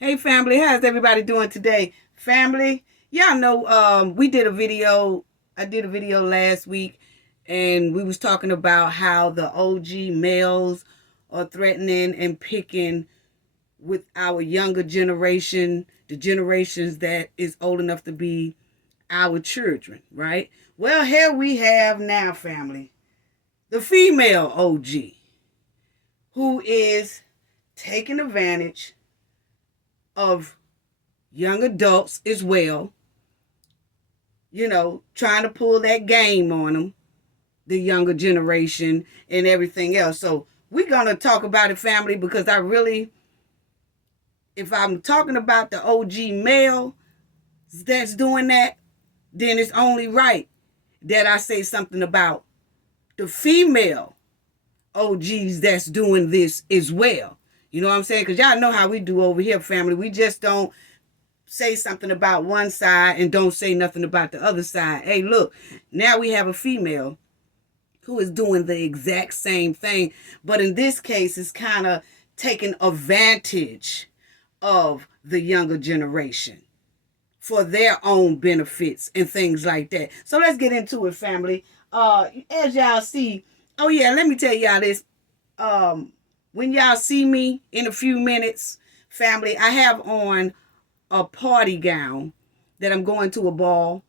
Hey family, how's everybody doing today? Family, y'all know we did a video. I did a video last week, and we was talking about how the OG males are threatening and picking with our younger generation, the generations that is old enough to be our children, right? Well, here we have now, family, the female OG who is taking advantage of young adults as well, trying to pull that game on them, the younger generation and everything else. So we're going to talk about it, family, because if I'm talking about the OG male that's doing that, then it's only right that I say something about the female OGs that's doing this as well. You know what I'm saying? Because y'all know how we do over here, family. We just don't say something about one side and don't say nothing about the other side. Hey, look, now we have a female who is doing the exact same thing, but in this case, it's kind of taking advantage of the younger generation for their own benefits and things like that. So let's get into it, family. As y'all see, oh yeah, let me tell y'all this. When y'all see me in a few minutes, family, I have on a party gown that I'm going to a ball.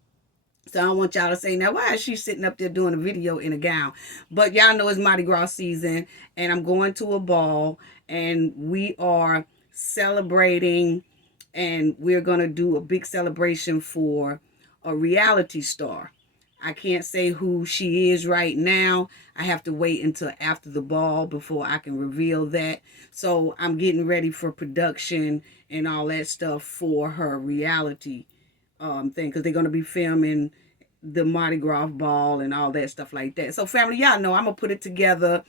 So I don't want y'all to say, now, why is she sitting up there doing a video in a gown? But y'all know it's Mardi Gras season, and I'm going to a ball, and we are celebrating, and we're going to do a big celebration for a reality star. I can't say who she is right now. I have to wait until after the ball before I can reveal that. So I'm getting ready for production and all that stuff for her reality thing, because they're going to be filming the Mardi Gras ball and all that stuff like that. So family, y'all know I'm going to put it together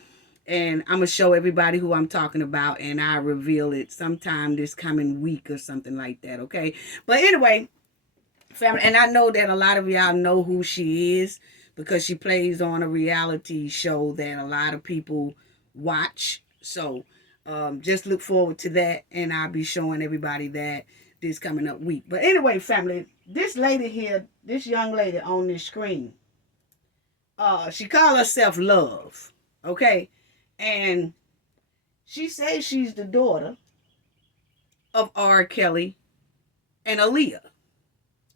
and I'm going to show everybody who I'm talking about, and I reveal it sometime this coming week or something like that, okay? But anyway, family, and I know that a lot of y'all know who she is because she plays on a reality show that a lot of people watch. So just look forward to that, and I'll be showing everybody that this coming up week. But anyway, family, this lady here, this young lady on this screen, she called herself Love, okay? And she says she's the daughter of R. Kelly and Aaliyah.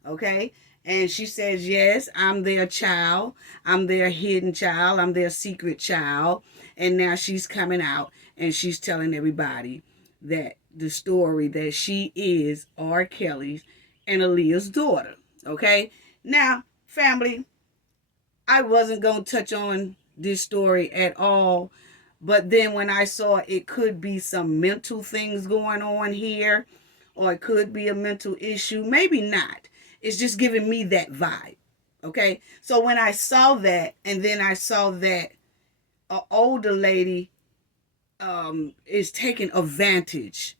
Okay? And she says, yes, I'm their child. I'm their hidden child. I'm their secret child. And now she's coming out and she's telling everybody that the story that she is R. Kelly's and Aaliyah's daughter. Okay? Now, family, I wasn't going to touch on this story at all. But then when I saw it could be some mental things going on here, or it could be a mental issue, maybe not. It's just giving me that vibe. Okay? So when I saw that, and then I saw that an older lady is taking advantage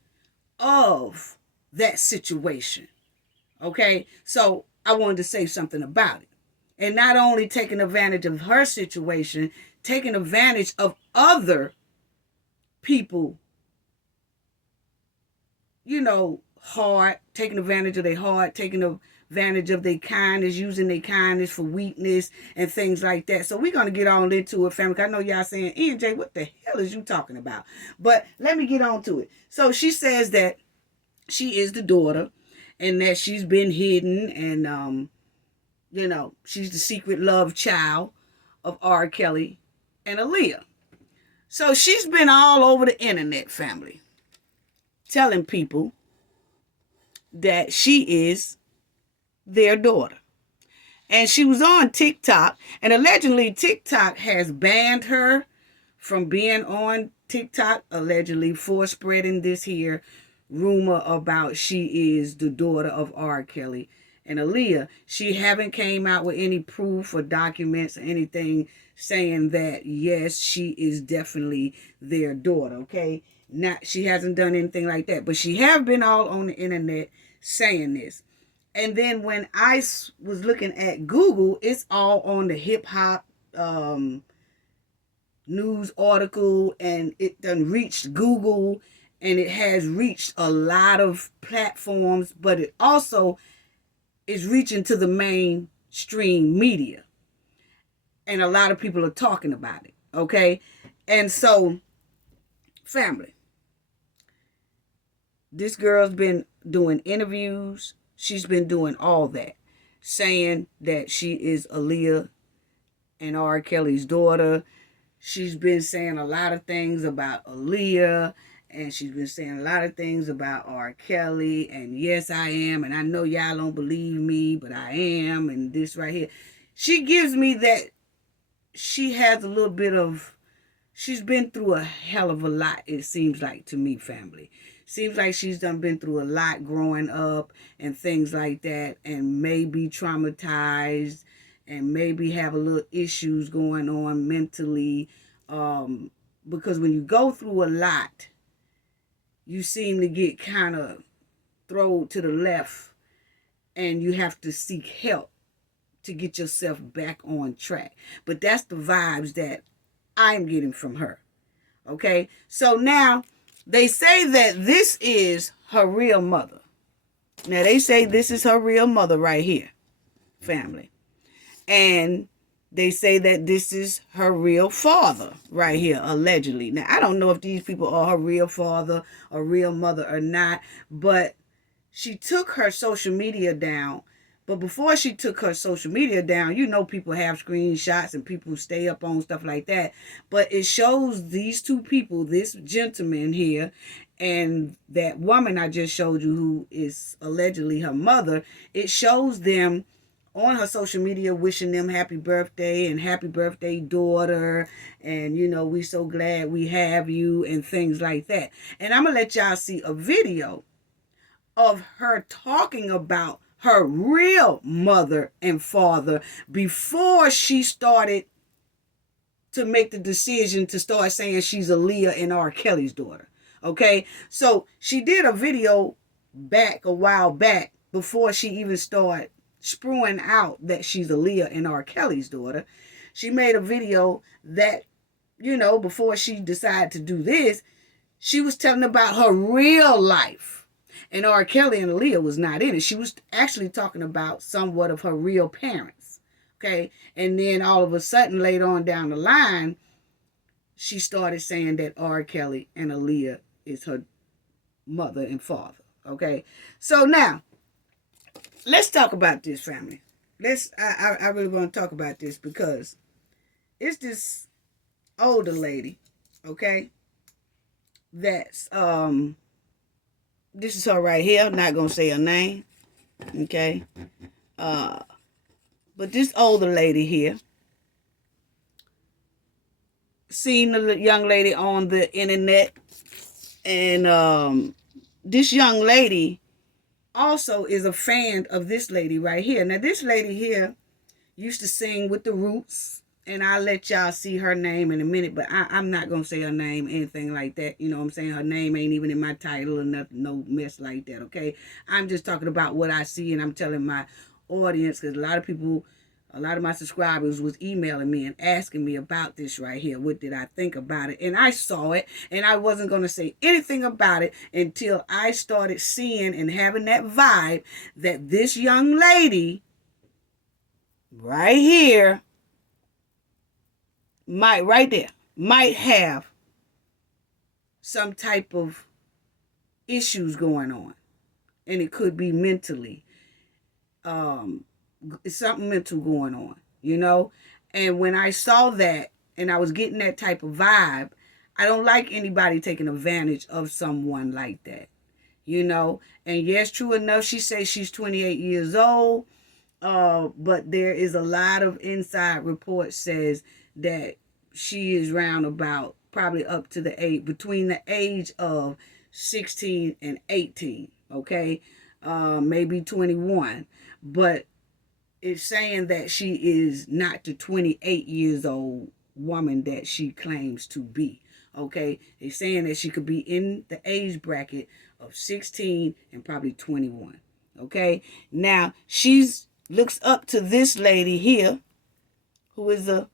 of that situation. Okay? So I wanted to say something about it. And not only taking advantage of her situation, taking advantage of other people, heart, taking advantage of their heart, taking advantage of their kindness, using their kindness for weakness and things like that. So we're going to get on into it, family. I know y'all saying, EJ, what the hell is you talking about? But let me get on to it. So she says that she is the daughter and that she's been hidden, and, she's the secret love child of R. Kelly and Aaliyah. So she's been all over the internet, family, telling people that she is their daughter. And she was on TikTok, and allegedly TikTok has banned her from being on TikTok, allegedly for spreading this here rumor about she is the daughter of R. Kelly and Aaliyah. She haven't came out with any proof or documents or anything saying that, yes, she is definitely their daughter, okay? Not, she hasn't done anything like that, but she have been all on the internet saying this. And then when I was looking at Google, it's all on the hip hop news article, and it done reached Google, and it has reached a lot of platforms, but it also is reaching to the mainstream media, and a lot of people are talking about it, okay? And so, family, this girl's been doing interviews. She's been doing all that, saying that she is Aaliyah and R. Kelly's daughter. She's been saying a lot of things about Aaliyah, and she's been saying a lot of things about R. Kelly, and yes, I am, and I know y'all don't believe me, but I am, and this right here. She gives me that she has a little bit of, she's been through a hell of a lot, it seems like to me, family. Seems like she's done been through a lot growing up and things like that, and maybe traumatized, and maybe have a little issues going on mentally, because when you go through a lot, you seem to get kind of thrown to the left, and you have to seek help to get yourself back on track. But that's the vibes that I'm getting from her. Okay? So now, they say that this is her real mother. Now, they say this is her real mother right here, family. And they say that this is her real father right here, allegedly. Now, I don't know if these people are her real father or real mother or not, but she took her social media down. But before she took her social media down, you know, people have screenshots and people stay up on stuff like that. But it shows these two people, this gentleman here and that woman I just showed you who is allegedly her mother, it shows them on her social media wishing them happy birthday and happy birthday, daughter, and, you know, we so glad we have you and things like that. And I'm going to let y'all see a video of her talking about her real mother and father before she started to make the decision to start saying she's Aaliyah and R. Kelly's daughter. Okay? So she did a video back a while back before she even started spewing out that she's Aaliyah and R. Kelly's daughter. She made a video that, you know, before she decided to do this, she was telling about her real life. And R. Kelly and Aaliyah was not in it. She was actually talking about somewhat of her real parents. Okay? And then all of a sudden, later on down the line, she started saying that R. Kelly and Aaliyah is her mother and father. Okay? So now, let's talk about this, family. I really want to talk about this because it's this older lady, okay? That's, this is her right here. I'm not going to say her name, okay? But this older lady here seen the young lady on the internet, and this young lady also is a fan of this lady right here. Now, this lady here used to sing with the Roots, and I'll let y'all see her name in a minute, but I'm not going to say her name, anything like that. You know what I'm saying? Her name ain't even in my title or nothing, no mess like that, okay? I'm just talking about what I see, and I'm telling my audience, because a lot of people, a lot of my subscribers was emailing me and asking me about this right here. What did I think about it? And I saw it, and I wasn't going to say anything about it until I started seeing and having that vibe that this young lady right here might have some type of issues going on. And it could be mentally. It's something mental going on, you know? And when I saw that and I was getting that type of vibe, I don't like anybody taking advantage of someone like that, you know? And yes, true enough, she says she's 28 years old, but there is a lot of inside reports says that she is round about probably up to the age, between the age of 16 and 18, okay? Maybe 21. But it's saying that she is not the 28 years old woman that she claims to be, okay? It's saying that she could be in the age bracket of 16 and probably 21, okay? Now, she's looks up to this lady here, who is a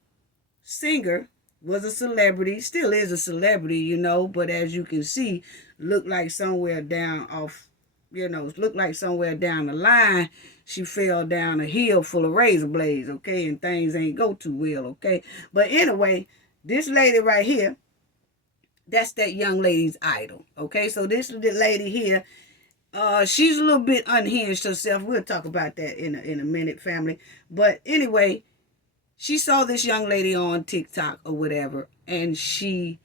singer, was a celebrity, still is a celebrity, you know, but as you can see, looked like somewhere down off, looked like somewhere down the line, she fell down a hill full of razor blades, okay, and things ain't go too well, okay. But anyway, this lady right here, that's that young lady's idol, okay. So this lady here, she's a little bit unhinged herself. We'll talk about that in a minute, family. But anyway, she saw this young lady on TikTok or whatever, and she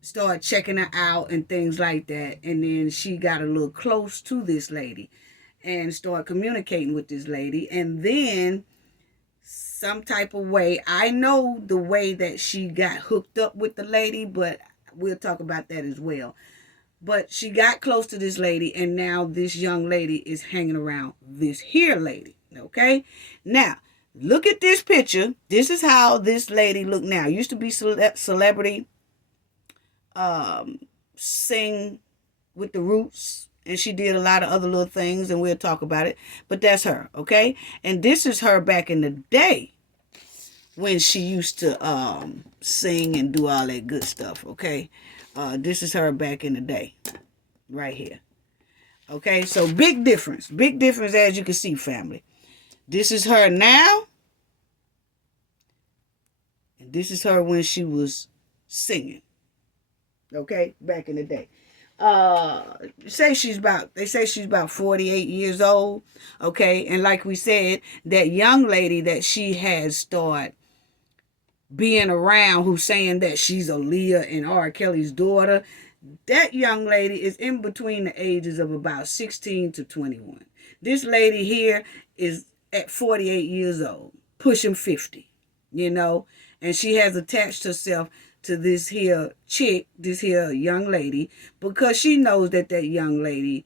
started checking her out and things like that. And then she got a little close to this lady and started communicating with this lady. And then some type of way, I know the way that she got hooked up with the lady, but we'll talk about that as well. But she got close to this lady, and now this young lady is hanging around this here lady, okay? Now, look at this picture. This is how this lady look now. Used to be celebrity, sing with the Roots, and she did a lot of other little things, and we'll talk about it. But that's her, okay? And this is her back in the day when she used to sing and do all that good stuff, okay? This is her back in the day, right here. Okay, so big difference. Big difference, as you can see, family. This is her now. And this is her when she was singing. Okay, back in the day. They say she's about 48 years old. Okay, and like we said, that young lady that she has started being around, who's saying that she's Aaliyah and R. Kelly's daughter, that young lady is in between the ages of about 16 to 21. This lady here is at 48 years old, pushing 50, and she has attached herself to this here chick, this here young lady, because she knows that young lady,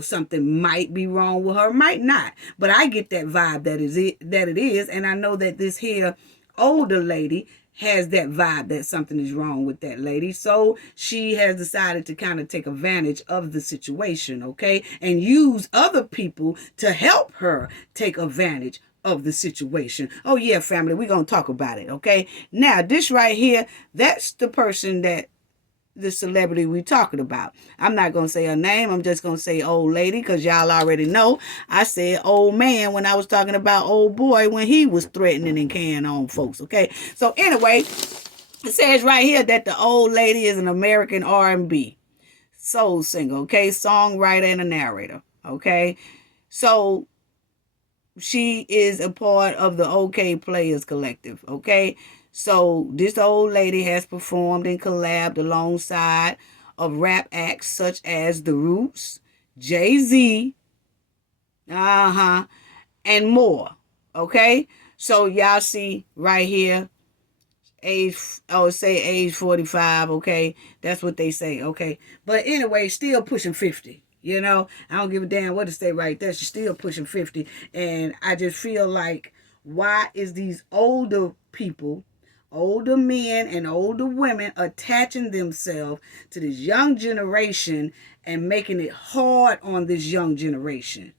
something might be wrong with her, might not. But I get that vibe that it is, and I know that this here older lady has that vibe that something is wrong with that lady. So she has decided to kind of take advantage of the situation, okay? And use other people to help her take advantage of the situation. Oh yeah, family, we're going to talk about it, okay? Now, this right here, that's the person that the celebrity we talking about. I'm not going to say her name. I'm just going to say old lady, because y'all already know I said old man when I was talking about old boy when he was threatening and carrying on folks, okay? So anyway, it says right here that the old lady is an American R&B soul singer, okay? Songwriter and a narrator, okay? So she is a part of the OK Players Collective, okay? So this old lady has performed and collabed alongside of rap acts such as The Roots, Jay-Z, and more, okay? So y'all see right here, age 45, okay? That's what they say, okay? But anyway, still pushing 50. I don't give a damn what to say right there. She's still pushing 50. And I just feel like, why is these older people, older men and older women, attaching themselves to this young generation and making it hard on this young generation?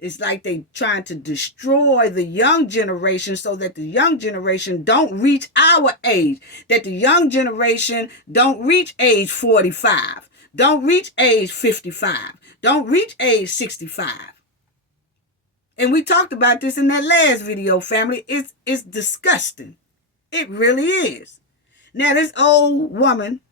It's like they trying to destroy the young generation so that the young generation don't reach our age, that the young generation don't reach age 45. Don't reach age 55. Don't reach age 65. And we talked about this in that last video, family. It's disgusting. It really is. Now, this old woman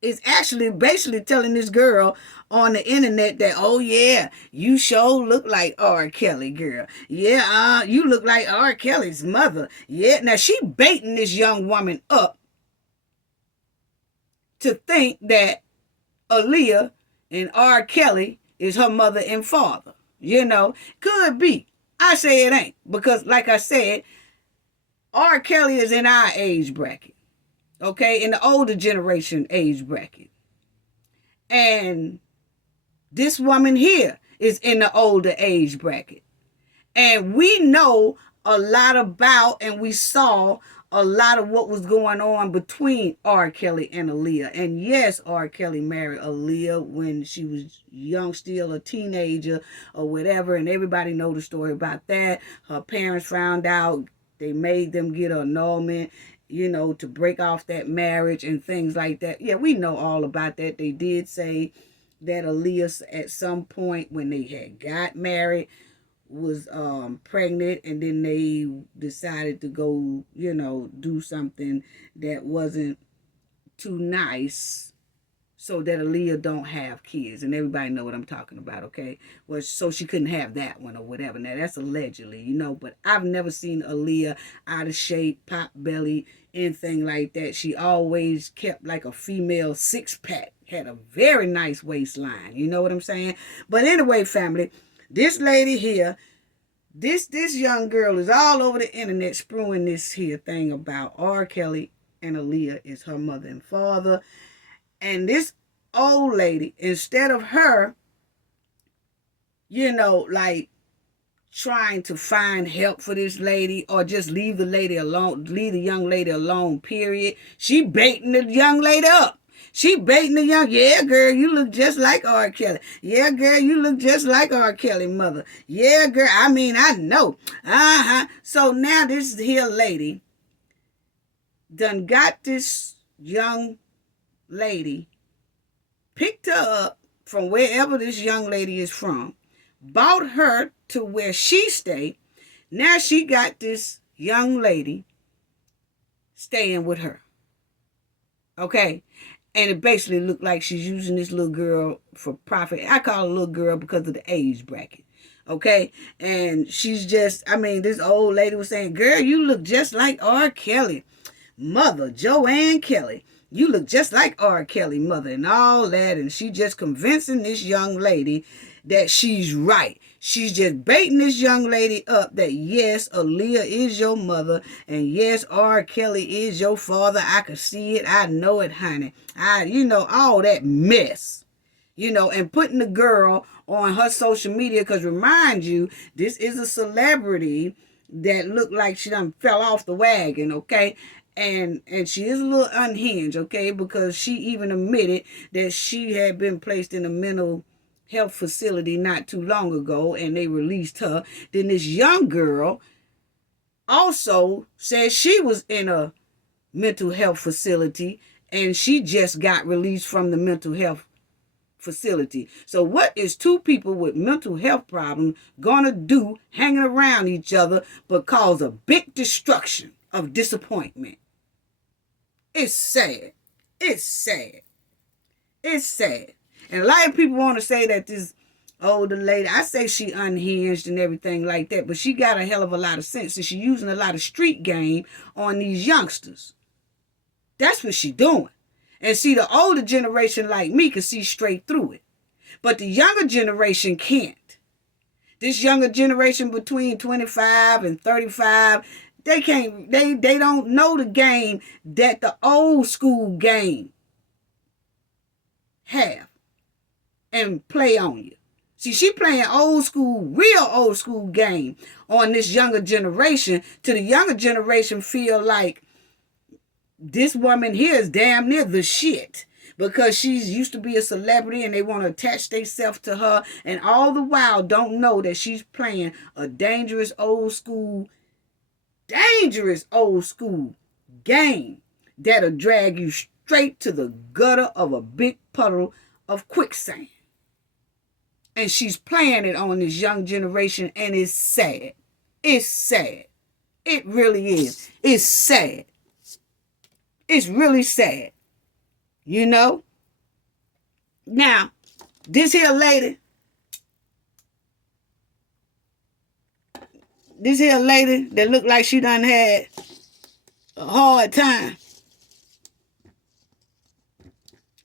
is actually basically telling this girl on the internet that, oh yeah, you sure look like R. Kelly, girl. Yeah, you look like R. Kelly's mother. Yeah, now she baiting this young woman up to think that Aaliyah and R. Kelly is her mother and father. Could be. I say it ain't. Because like I said, R. Kelly is in our age bracket. Okay? In the older generation age bracket. And this woman here is in the older age bracket. And we know a lot about, and we saw a lot of what was going on between R. Kelly and Aaliyah. And yes, R. Kelly married Aaliyah when she was young, still a teenager or whatever. And everybody knows the story about that. Her parents found out. They made them get an annulment. you know, to break off that marriage and things like that. Yeah, we know all about that. They did say that Aaliyah at some point when they had got married was pregnant, and then they decided to go, you know, do something that wasn't too nice so that Aaliyah don't have kids. And everybody know what I'm talking about, okay? Well, so she couldn't have that one or whatever. Now, that's allegedly, you know, but I've never seen Aaliyah out of shape, pop belly, anything like that. She always kept like a female six-pack, had a very nice waistline, you know what I'm saying? But anyway, family, this lady here, this young girl is all over the internet spewing this here thing about R. Kelly and Aaliyah is her mother and father. And this old lady, instead of her, you know, like trying to find help for this lady or just leave the lady alone, leave the young lady alone, period, she baiting the young lady up. She baiting the young, yeah, girl, you look just like R. Kelly. Yeah, girl, you look just like R. Kelly, mother. Yeah, girl, I mean, I know. So now this here lady done got this young lady, picked her up from wherever this young lady is from, brought her to where she stayed. Now she got this young lady staying with her. Okay? And it basically looked like she's using this little girl for profit. I call her a little girl because of the age bracket. Okay? And she's just, I mean, this old lady was saying, girl, you look just like R. Kelly. Mother, Joanne Kelly. You look just like R. Kelly, mother, and all that. And she just convincing this young lady that she's right. She's just baiting this young lady up that, yes, Aaliyah is your mother. And yes, R. Kelly is your father. I can see it. I know it, honey. You know, all that mess. You know, and putting the girl on her social media. Because remind you, this is a celebrity that looked like she done fell off the wagon, okay? And she is a little unhinged, okay, because she even admitted that she had been placed in a mental health facility not too long ago, and they released her. Then this young girl also said she was in a mental health facility, and she just got released from the mental health facility. So what is two people with mental health problems gonna do hanging around each other but cause a big destruction of disappointment? It's sad. It's sad. It's sad. And a lot of people want to say that this older lady, I say she unhinged and everything like that, but she got a hell of a lot of sense, and she using a lot of street game on these youngsters. That's what she doing. And see, the older generation like me can see straight through it. But the younger generation can't. This younger generation between 25 and 35, they can't, they don't know the game that the old school game have and play on you. See, she playing old school, real old school game on this younger generation, to the younger generation feel like this woman here is damn near the shit because she's used to be a celebrity and they want to attach themselves to her, and all the while don't know that she's playing a dangerous old school game that'll drag you straight to the gutter of a big puddle of quicksand. And she's playing it on this young generation, and it's sad. It's sad. It really is. It's sad. It's really sad. You know? Now, this here lady that looked like she done had a hard time.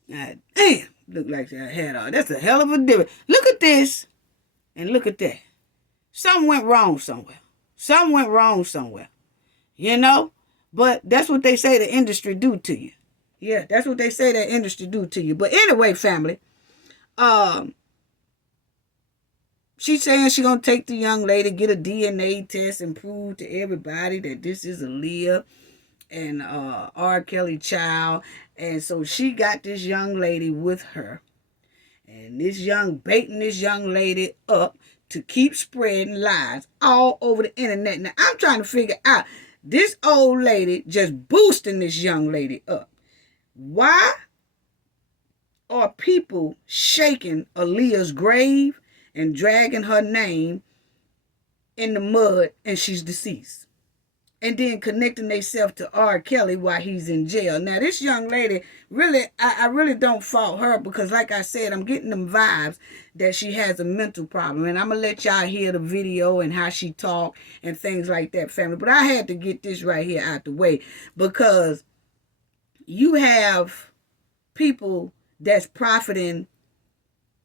God damn, look like she had all. That's a hell of a difference. Look at this and look at that. Something went wrong somewhere. Something went wrong somewhere. You know? But that's what they say the industry do to you. Yeah, that's what they say the industry do to you. But anyway, family, she's saying she's going to take the young lady, get a DNA test, and prove to everybody that this is Aaliyah and R. Kelly child. And so she got this young lady with her. And baiting this young lady up to keep spreading lies all over the internet. Now, I'm trying to figure out, This old lady just boosting this young lady up. Why are people shaking Aaliyah's grave and dragging her name in the mud and she's deceased? And then connecting themselves to R. Kelly while he's in jail. Now, this young lady, really, I really don't fault her because, like I said, I'm getting them vibes that she has a mental problem. And I'm going to let y'all hear the video and how she talk and things like that, family. But I had to get this right here out the way because you have people that's profiting.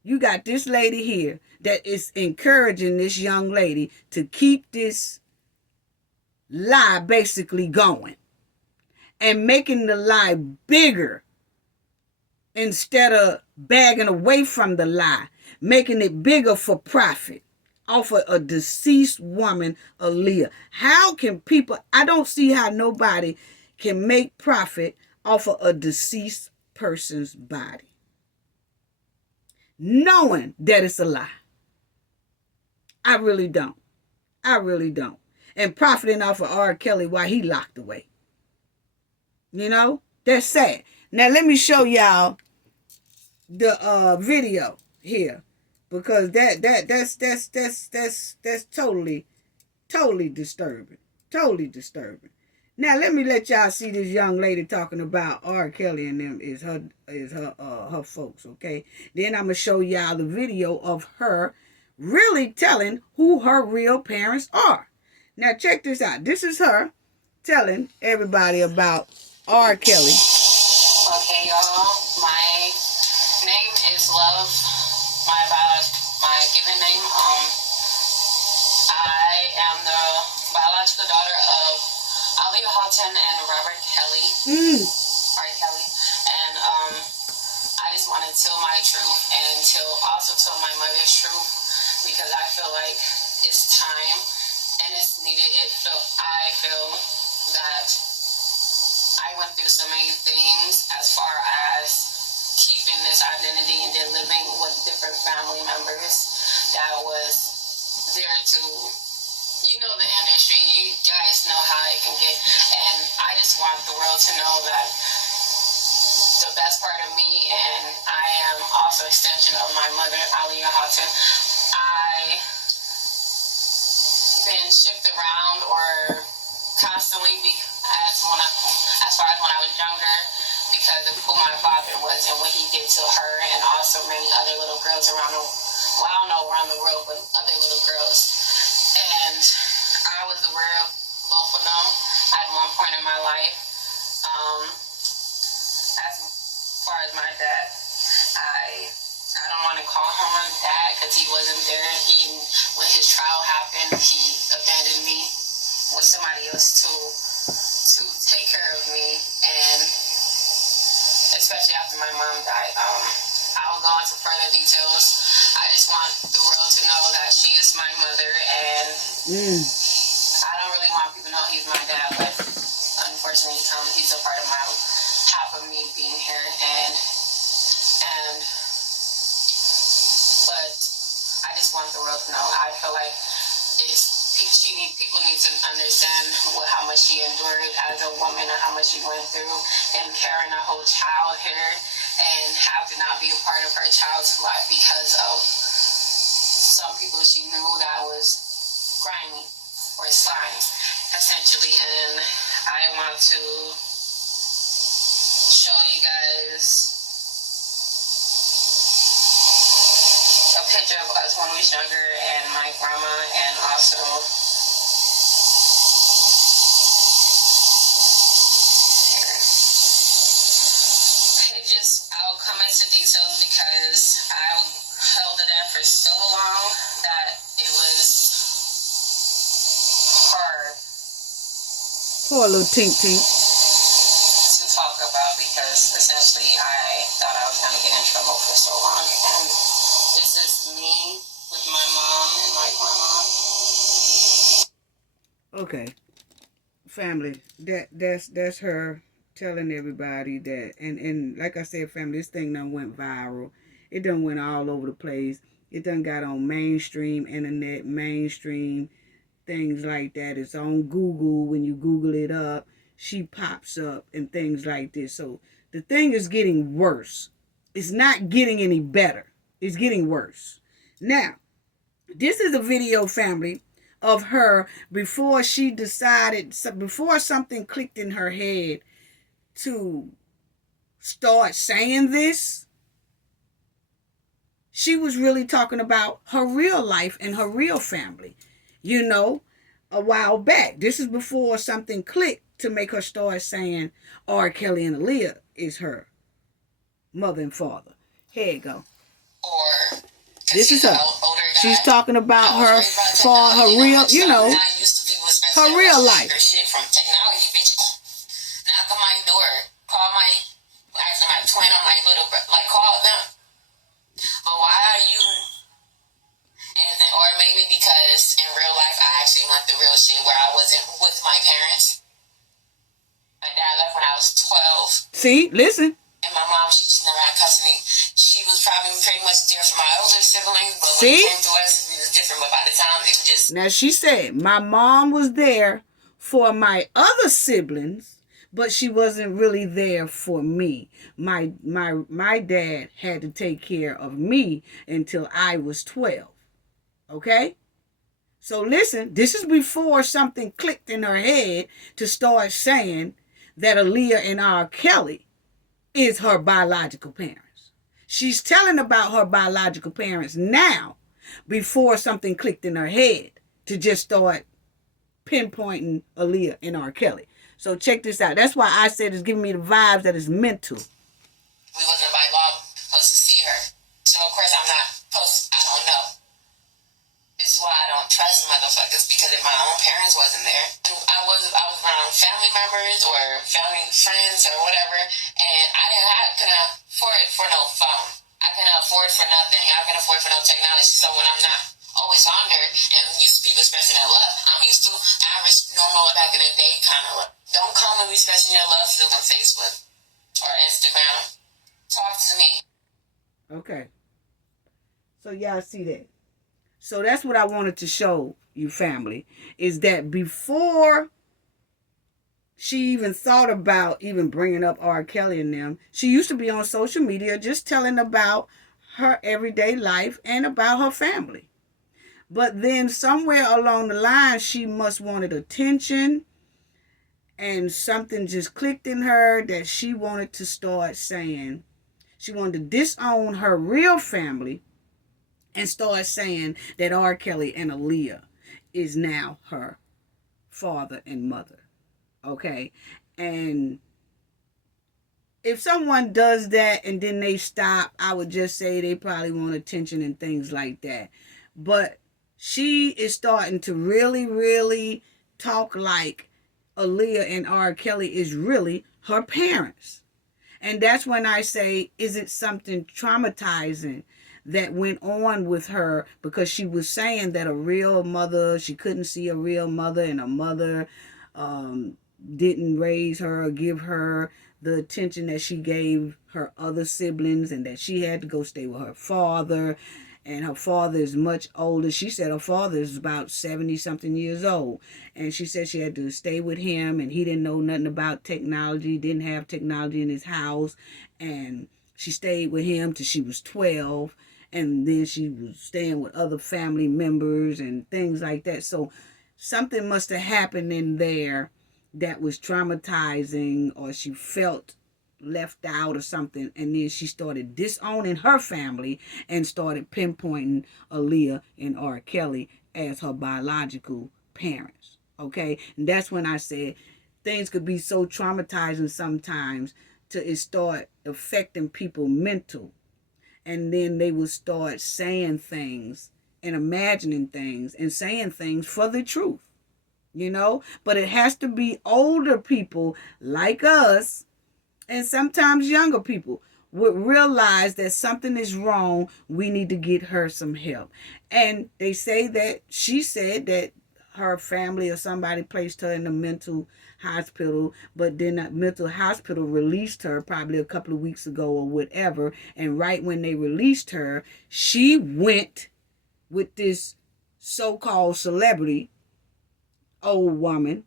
You got this lady here that is encouraging this young lady to keep this lie basically going and making the lie bigger instead of bagging away from the lie, making it bigger for profit off of a deceased woman, Aaliyah. How can people, I don't see how nobody can make profit off of a deceased person's body, knowing that it's a lie. I really don't. I really don't. And profiting off of R. Kelly while he locked away. You know? That's sad. Now let me show y'all the video here. Because that's totally disturbing. Totally disturbing. Now let me let y'all see this young lady talking about R. Kelly and them is her folks, okay? Then I'm gonna show y'all the video of her really telling who her real parents are. Now check this out. This is her telling everybody about R. Kelly. Okay, y'all. My name is Love. My given name. I am the biological daughter of Aaliyah Houghton and Robert Kelly. R. Kelly. And I just want to tell my truth and also tell my mother's truth because I feel like it's time. And it's needed. I feel that I went through so many things as far as keeping this identity and then living with different family members that was there to, you know, the industry. You guys know how it can get. And I just want the world to know that the best part of me, and I am also an extension of my mother, Aaliyah Houghton. Been shipped around or constantly as far as when I was younger because of who my father was and what he did to her and also many other little girls around the world, but other little girls. And I was aware of both of them at one point in my life. As far as my dad, I don't want to call him a dad because he wasn't there. When his trial happened, he abandoned me with somebody else to take care of me, and especially after my mom died. I will go into further details. I just want the world to know that she is my mother, and I don't really want people to know he's my dad, but unfortunately, he's a part of half of me being here, but I just want the world to know. I feel like people need to understand how much she endured as a woman and how much she went through and carrying a whole child here and have to not be a part of her child's life because of some people she knew that was grimy or slime, essentially. And I want to show you guys a picture of us when we was younger and my grandma, and also I'll come into details because I held it in for so long that it was hard. Poor little tink tink. To talk about because essentially I thought I was going to get in trouble for so long. And this is me with my mom and my grandma. Okay. Family, that's her telling everybody that, and like I said, family, this thing done went viral. It done went all over the place. It done got on mainstream internet, mainstream things like that. It's on Google. When you Google it up, she pops up and things like this. So the thing is getting worse. It's not getting any better. It's getting worse. Now, this is a video, family, of her before she decided, before something clicked in her head to start saying this. She was really talking about her real life and her real family, you know, a while back. This is before something clicked to make her start saying R. Kelly and Aaliyah is her mother and father. Here you go. Or this is her. She's talking about her real, you know, her real life. Shit from technology, bitch. Knock on my door. Call my, actually my twin or my little brother. Like, call them. But why are you? Or maybe because in real life I actually want the real shit where I wasn't with my parents. My dad left when I was 12. See, listen. And my mom, she just never had custody. She was probably pretty much there for my older siblings, but See? when it came to us, it was different. But by the time it was just... Now, she said, my mom was there for my other siblings, but she wasn't really there for me. My dad had to take care of me until I was 12. Okay? So listen, this is before something clicked in her head to start saying that Aaliyah and R. Kelly is her biological parents. She's telling about her biological parents now before something clicked in her head to just start pinpointing Aaliyah and R. Kelly. So check this out. That's why I said it's giving me the vibes that it's mental. We wasn't by law supposed to see her. So of course I'm not supposed, I don't know. This is why I don't trust motherfuckers, because if my own parents wasn't there, I was around family members or family friends or whatever, and I couldn't afford it for no phone. I couldn't afford for nothing. I couldn't afford for no technology. So when I'm not always on there and used to people expressing their love, I'm used to average, normal, back in the day kind of love. Don't come and be expressing your love still on Facebook or Instagram. Talk to me. Okay. So y'all see that. So that's what I wanted to show you, family, is that before she even thought about even bringing up R. Kelly and them, she used to be on social media just telling about her everyday life and about her family. But then somewhere along the line, she must wanted attention, and something just clicked in her that she wanted to start saying. She wanted to disown her real family and start saying that R. Kelly and Aaliyah is now her father and mother. Okay? And if someone does that and then they stop, I would just say they probably want attention and things like that. But she is starting to really, really talk like Aaliyah and R. Kelly is really her parents. And that's when I say, is it something traumatizing that went on with her, because she was saying that a real mother, she couldn't see a real mother, and a mother didn't raise her or give her the attention that she gave her other siblings, and that she had to go stay with her father, and her father is much older. She said her father is about 70-something years old, and she said she had to stay with him, and he didn't know nothing about technology, didn't have technology in his house, and she stayed with him till she was 12, and then she was staying with other family members and things like that. So something must have happened in there that was traumatizing, or she felt left out or something, and then she started disowning her family and started pinpointing Aaliyah and R. Kelly as her biological parents. Okay? And that's when I said things could be so traumatizing sometimes to it start affecting people mental. And then they will start saying things and imagining things and saying things for the truth, you know? But it has to be older people like us, and sometimes younger people, would realize that something is wrong. We need to get her some help. And they say that she said that her family or somebody placed her in a mental hospital, but then that mental hospital released her probably a couple of weeks ago or whatever. And right when they released her, she went with this so-called celebrity old woman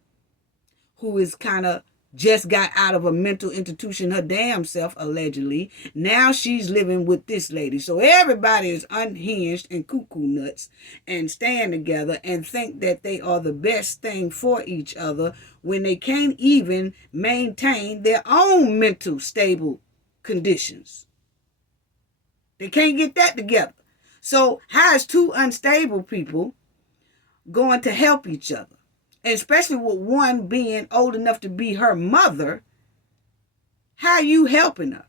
who is kind of just got out of a mental institution her damn self, allegedly. Now she's living with this lady. So everybody is unhinged and cuckoo nuts and stand together and think that they are the best thing for each other when they can't even maintain their own mental stable conditions. They can't get that together. So how is two unstable people going to help each other? Especially with one being old enough to be her mother, how are you helping her?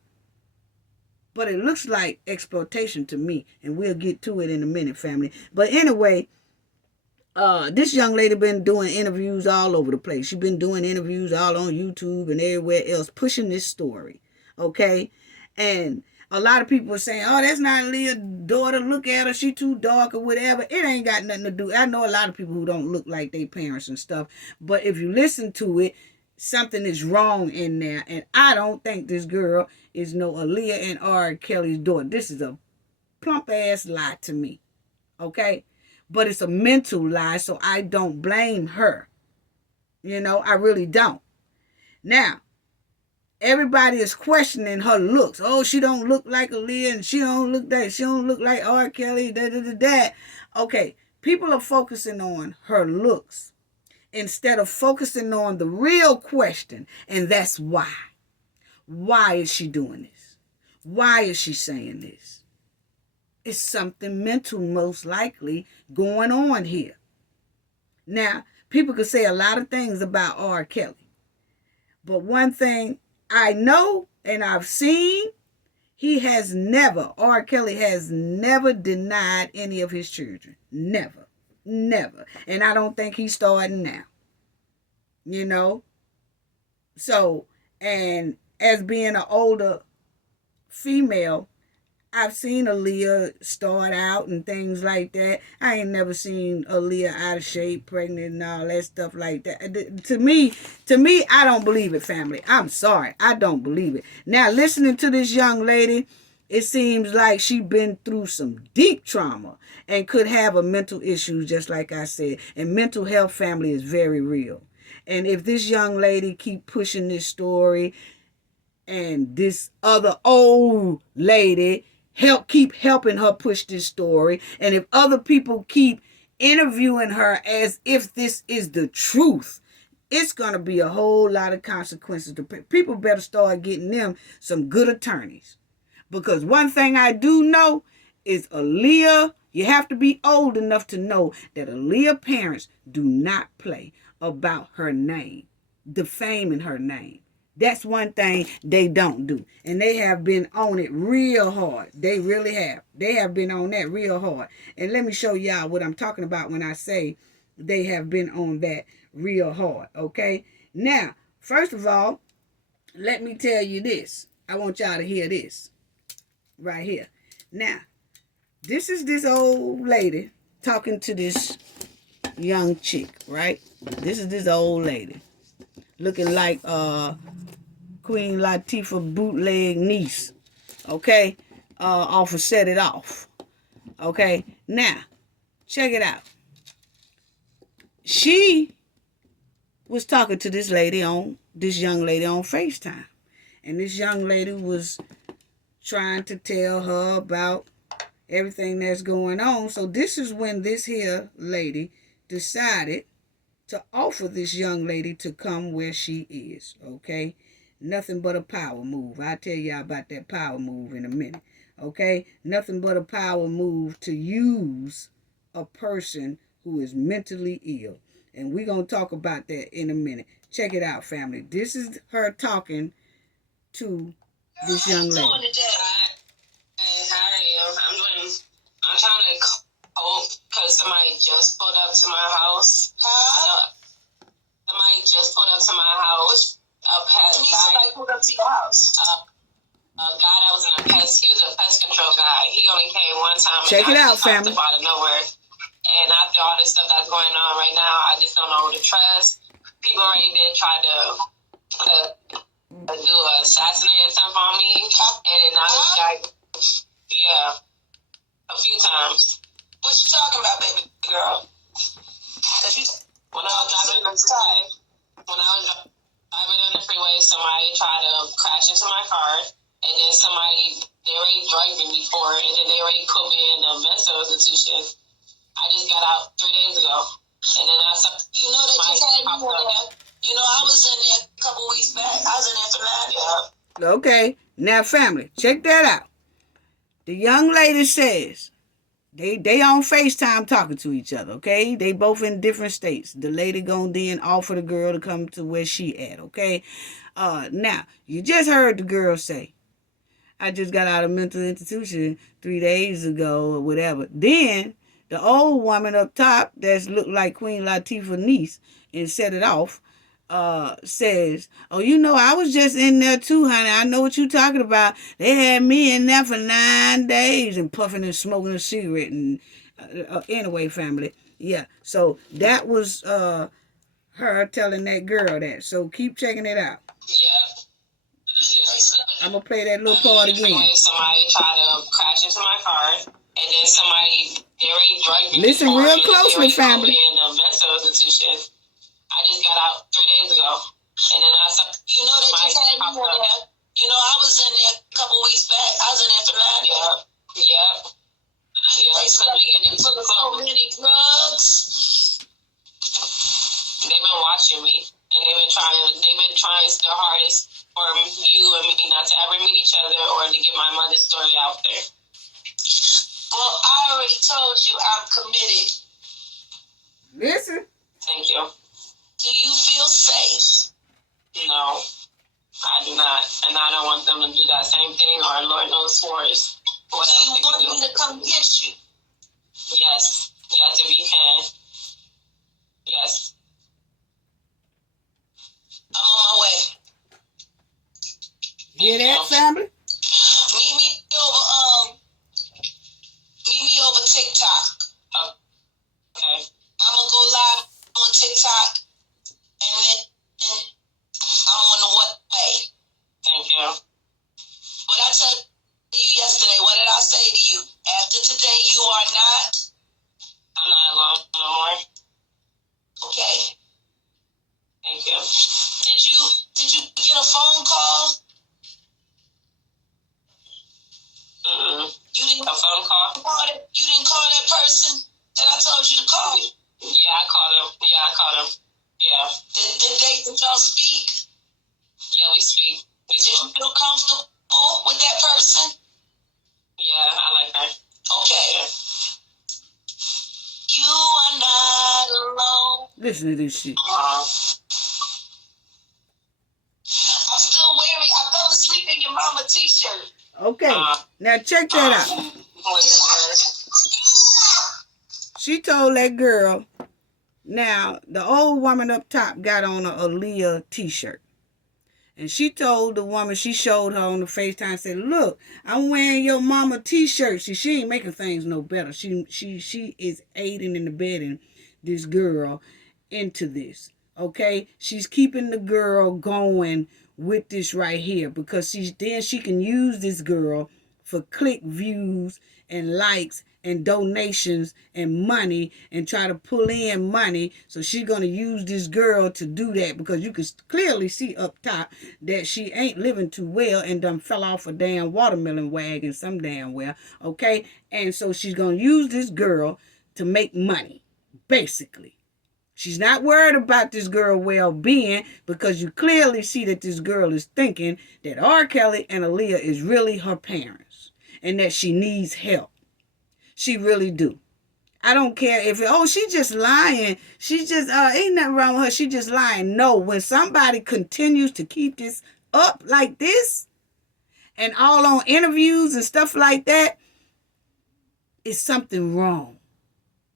But it looks like exploitation to me, and we'll get to it in a minute, family. But anyway, this young lady been doing interviews all over the place. She's been doing interviews all on YouTube and everywhere else, pushing this story, okay? And a lot of people are saying, oh, that's not Aaliyah's daughter. Look at her. She too dark or whatever. It ain't got nothing to do. I know a lot of people who don't look like their parents and stuff. But if you listen to it, something is wrong in there. And I don't think this girl is no Aaliyah and R. Kelly's daughter. This is a plump-ass lie to me. Okay? But it's a mental lie, so I don't blame her. You know, I really don't. Now, everybody is questioning her looks. Oh, she don't look like Aaliyah, and she don't look that. She don't look like R. Kelly, that. Okay, people are focusing on her looks instead of focusing on the real question, and that's why. Why is she doing this? Why is she saying this? It's something mental, most likely, going on here. Now, people could say a lot of things about R. Kelly, but one thing I know and I've seen, R. Kelly has never denied any of his children. Never. Never. And I don't think he's starting now. You know? So, and as being an older female, I've seen Aaliyah start out and things like that. I ain't never seen Aaliyah out of shape, pregnant and all that stuff like that. To me, I don't believe it, family. I'm sorry. I don't believe it. Now, listening to this young lady, it seems like she's been through some deep trauma and could have a mental issue, just like I said. And mental health, family, is very real. And if this young lady keep pushing this story and this other old lady keep helping her push this story, and if other people keep interviewing her as if this is the truth, it's going to be a whole lot of consequences. People better start getting them some good attorneys. Because one thing I do know is Aaliyah, you have to be old enough to know that Aaliyah parents do not play about her name, defaming her name. That's one thing they don't do. And they have been on it real hard. They really have. They have been on that real hard. And let me show y'all what I'm talking about when I say they have been on that real hard. Okay? Now, first of all, let me tell you this. I want y'all to hear this right here. Now, this is this old lady talking to this young chick, right? This is this old lady looking like Queen Latifah bootleg niece, okay? Off of Set It Off, okay? Now, check it out. She was talking to this young lady on FaceTime. And this young lady was trying to tell her about everything that's going on. So this is when this here lady decided to offer this young lady to come where she is, okay? Nothing but a power move. I'll tell y'all about that power move in a minute, okay? Nothing but a power move to use a person who is mentally ill. And we're going to talk about that in a minute. Check it out, family. This is her talking to this young lady. Hey, how are you? I'm trying to cope because somebody just pulled up to my house. Somebody just pulled up to my house. Somebody pulled up to your house? A guy that was in he was a pest control guy. He only came one time. Check it out, family. Out of nowhere. And after all this stuff that's going on right now, I just don't know who to trust. People already did try to do a assassinate attempt on me. And then now this guy, a few times. What you talking about, baby girl? When I was driving on the freeway, somebody tried to crash into my car, and then they already drugged me before, and then they already put me in the mental institution. I just got out 3 days ago, and then I saw. You know they just had me in there. You know I was in there a couple weeks back. I was in there for 9 years. Okay, now family, check that out. The young lady says they on FaceTime talking to each other, okay? They both in different states. The lady gonna then offer the girl to come to where she at, okay? Now, you just heard the girl say, I just got out of mental institution 3 days ago or whatever. Then the old woman up top that's looked like Queen Latifah's niece and set it off, says, oh, you know, I was just in there too, honey. I know what you talking about. They had me in there for 9 days and puffing and smoking a cigarette. And anyway, family, yeah. So that was her telling that girl that. So keep checking it out. Yeah. I'm going to play that little part again. Somebody tried to crash into my car, and then they already drugged me. Listen real closely, family. In the mental institution. I just got out 3 days ago, and then I saw. You know they just had me in there. You know I was in there a couple weeks back. I was in there for 9 years. Yep. Because we getting into so many drugs. They've been watching me, and they've been trying their hardest for you and me not to ever meet each other or to get my mother's story out there. Well, I already told you I'm committed. Listen. Thank you. Do you feel safe? No, I do not. And I don't want them to do that same thing, or Lord knows worse. What do you want me to come get you? Yes. Yes, if you can. Yes. I'm on my way. Hear that, family? Meet me over TikTok. Okay. I'm gonna go live on TikTok. And then I'm on the way. Thank you. What I told you yesterday, what did I say to you? After today, you are not. I'm not alone no more. Okay. Thank you. Did you get a phone call? You didn't a phone call? You didn't call that person that I told you to call? Yeah, I called him. Yeah. Did y'all speak? Yeah, we speak. Did you feel comfortable with that person? Yeah, I like her. Okay. You are not alone. Listen to this shit. I'm still wearing, I fell asleep in your mama t-shirt. Okay, now check that out. She told that girl, now the old woman up top got on a Aaliyah t-shirt. And she told the woman, she showed her on the FaceTime, said, look, I'm wearing your mama t-shirt. See, she ain't making things no better. She is aiding and abetting this girl into this. Okay? She's keeping the girl going with this right here, because then she can use this girl for click views and likes and donations and money and try to pull in money. So she's going to use this girl to do that, because you can clearly see up top that she ain't living too well and done fell off a damn watermelon wagon some damn well. Okay? And so she's going to use this girl to make money, basically. She's not worried about this girl's well-being, because you clearly see that this girl is thinking that R. Kelly and Aaliyah is really her parents and that she needs help. She really do. I don't care if, she just lying. She just, ain't nothing wrong with her. She just lying. No, when somebody continues to keep this up like this and all on interviews and stuff like that, it's something wrong.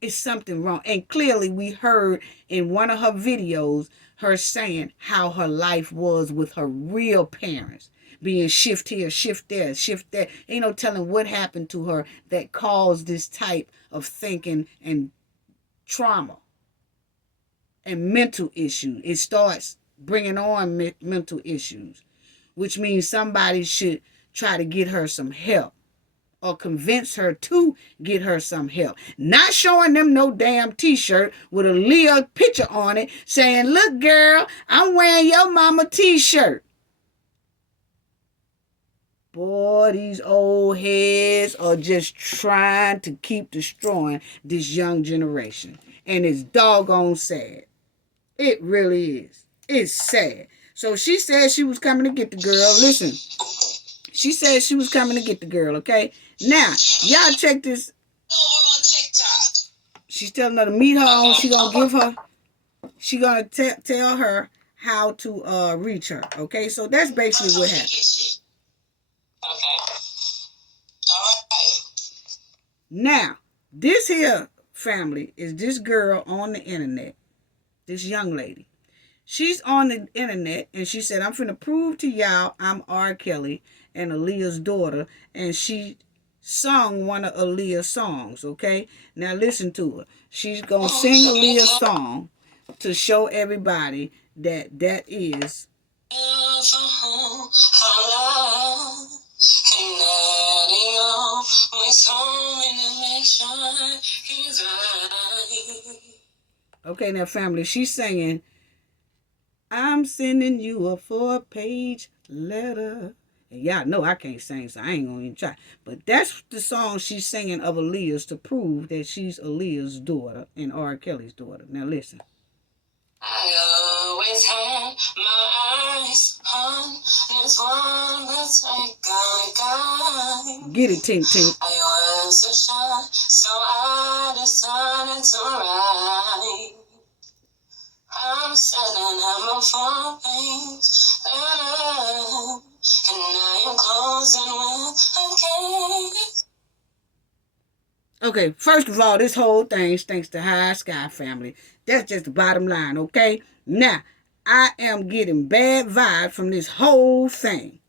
It's something wrong. And clearly we heard in one of her videos her saying how her life was with her real parents. Being shift here, shift there, shift there. Ain't no telling what happened to her that caused this type of thinking and trauma and mental issues. It starts bringing on mental issues, which means somebody should try to get her some help. or convince her to get her some help. Not showing them no damn t-shirt with a Aaliyah picture on it saying, look girl, I'm wearing your mama t-shirt. Boy, these old heads are just trying to keep destroying this young generation. And it's doggone sad. It really is. It's sad. So she said she was coming to get the girl. Listen, she said she was coming to get the girl, okay? Now, y'all check this. Over on TikTok. She's telling her to meet her on. She gonna tell her how to reach her, okay? So that's basically what happened. Okay. All right. Now, this here family is this girl on the internet, this young lady. She's on the internet and she said, I'm finna prove to y'all I'm R. Kelly and Aaliyah's daughter. And she sung one of Aaliyah's songs, okay? Now listen to her. She's gonna sing Aaliyah's song to show everybody that is okay. Now family, she's singing, I'm sending you a 4-page letter. And y'all know I can't sing, so I ain't gonna even try. But that's the song she's singing of Aaliyah's to prove that she's Aaliyah's daughter and R. Kelly's daughter. Now listen. I always had my eyes on this one particular guy. Get it, Tink Tink. I was so shy, so I decided to write. I'm sending him a 4-page letter, and I am closing with a case. Okay, first of all, this whole thing stinks to High Sky family. That's just the bottom line, okay? Now, I am getting bad vibes from this whole thing.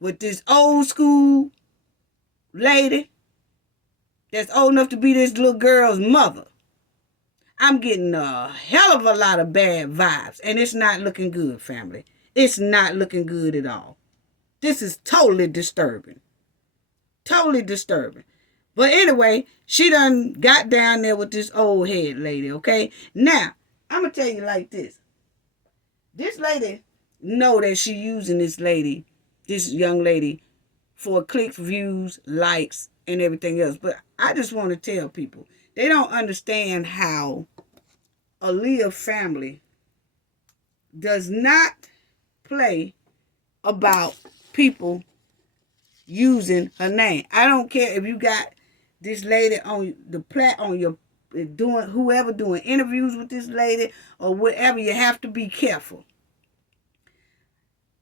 With this old school lady that's old enough to be this little girl's mother. I'm getting a hell of a lot of bad vibes. And it's not looking good, family. It's not looking good at all. This is totally disturbing. Totally disturbing. But anyway, she done got down there with this old head lady, okay? Now, I'm going to tell you like this. This lady know that she using this young lady, for clicks, views, likes, and everything else. But I just want to tell people, they don't understand how Aaliyah family does not play about people using her name. I don't care if you got this lady on your doing interviews with this lady or whatever. You have to be careful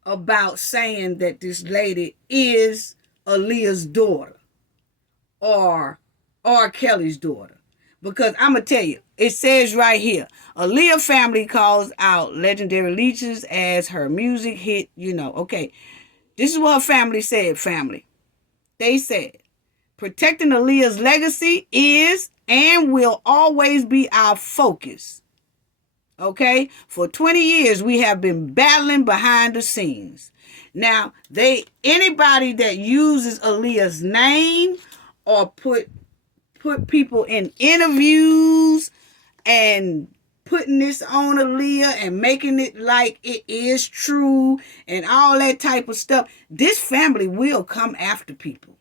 about saying that this lady is Aaliyah's daughter or R. Kelly's daughter. Because I'm going to tell you, it says right here, Aaliyah family calls out legendary leeches as her music hit, okay. This is what her family said, family. They said, protecting Aaliyah's legacy is and will always be our focus. Okay? For 20 years, we have been battling behind the scenes. Now, anybody that uses Aaliyah's name or put people in interviews and putting this on Aaliyah and making it like it is true and all that type of stuff, this family will come after people.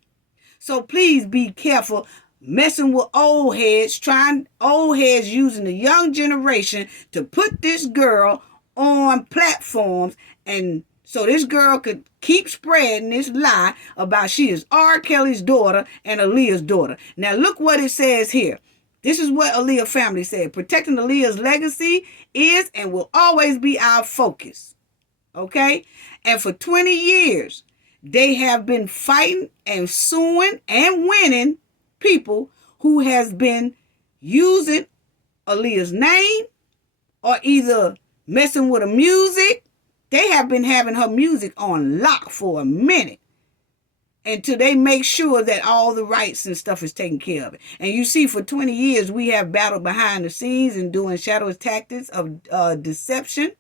So please be careful messing with old heads using the young generation to put this girl on platforms, and so this girl could keep spreading this lie about she is R. Kelly's daughter and Aaliyah's daughter. Now look what it says here. This is what Aaliyah family said. Protecting Aaliyah's legacy is and will always be our focus. Okay? And for 20 years, they have been fighting and suing and winning people who has been using Aaliyah's name or either messing with her music. They have been having her music on lock for a minute until they make sure that all the rights and stuff is taken care of it. And you see, for 20 years, we have battled behind the scenes and doing shadow tactics of deception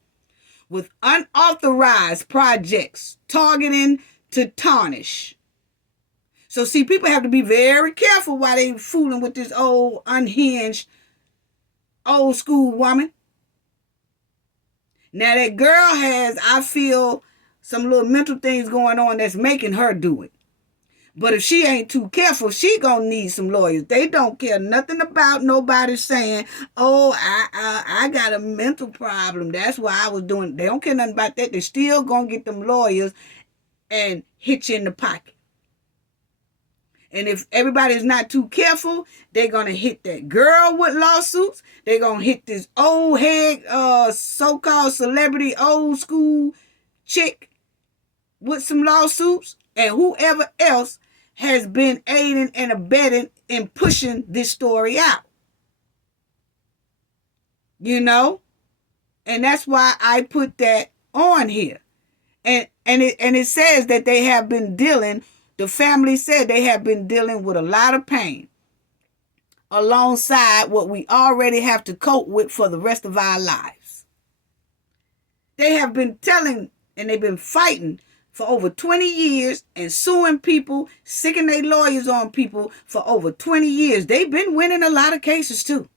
with unauthorized projects targeting to tarnish. So see, people have to be very careful while they fooling with this old unhinged old school woman. Now that girl has, I feel, some little mental things going on that's making her do it. But if she ain't too careful, she gonna need some lawyers. They don't care nothing about nobody saying, oh, I got a mental problem. That's why I was doing. They don't care nothing about that. They still gonna get them lawyers and hit you in the pocket. And if everybody's not too careful, they're going to hit that girl with lawsuits. They're going to hit this old head, so-called celebrity, old school chick with some lawsuits. And whoever else has been aiding and abetting in pushing this story out. You know? And that's why I put that on here. And it says that they have been dealing. The family said they have been dealing with a lot of pain alongside what we already have to cope with for the rest of our lives. They have been telling and they've been fighting for over 20 years and suing people, sicking their lawyers on people for over 20 years. They've been winning a lot of cases too.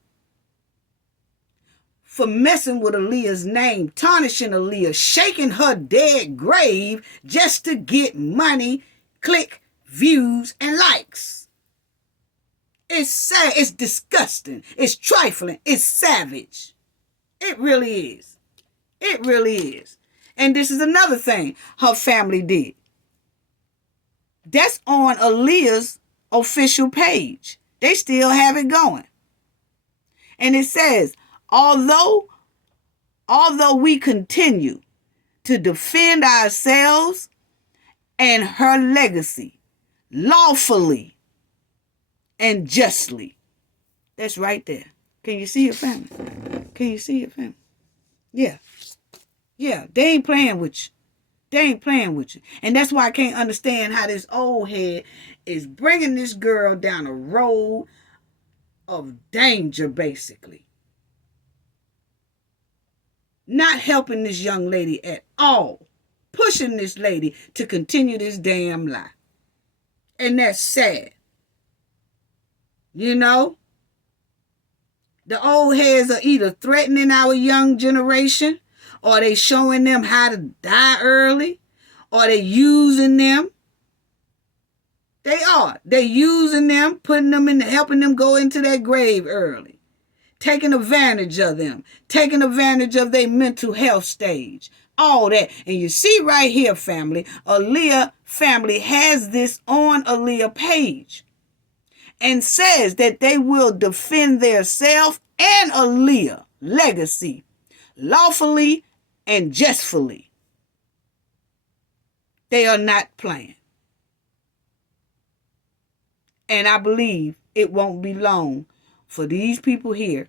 For messing with Aaliyah's name, tarnishing Aaliyah, shaking her dead grave just to get money, click, views, and likes. It's sad. It's disgusting. It's trifling. It's savage. It really is. It really is. And this is another thing her family did. That's on Aaliyah's official page. They still have it going. And it says, although we continue to defend ourselves and her legacy lawfully and justly. That's right there. Can you see it, family? Can you see it, family? Yeah. Yeah, they ain't playing with you. They ain't playing with you. And that's why I can't understand how this old head is bringing this girl down a road of danger, basically. Not helping this young lady at all. Pushing this lady to continue this damn lie. And that's sad. You know? The old heads are either threatening our young generation, or they showing them how to die early, or they using them. They are. They using them, putting them in, helping them go into their grave early. Taking advantage of them. Taking advantage of their mental health stage. All that. And you see right here, family, Aaliyah family has this on Aaliyah page. And says that they will defend their self and Aaliyah legacy lawfully and justly. They are not playing. And I believe it won't be long for these people here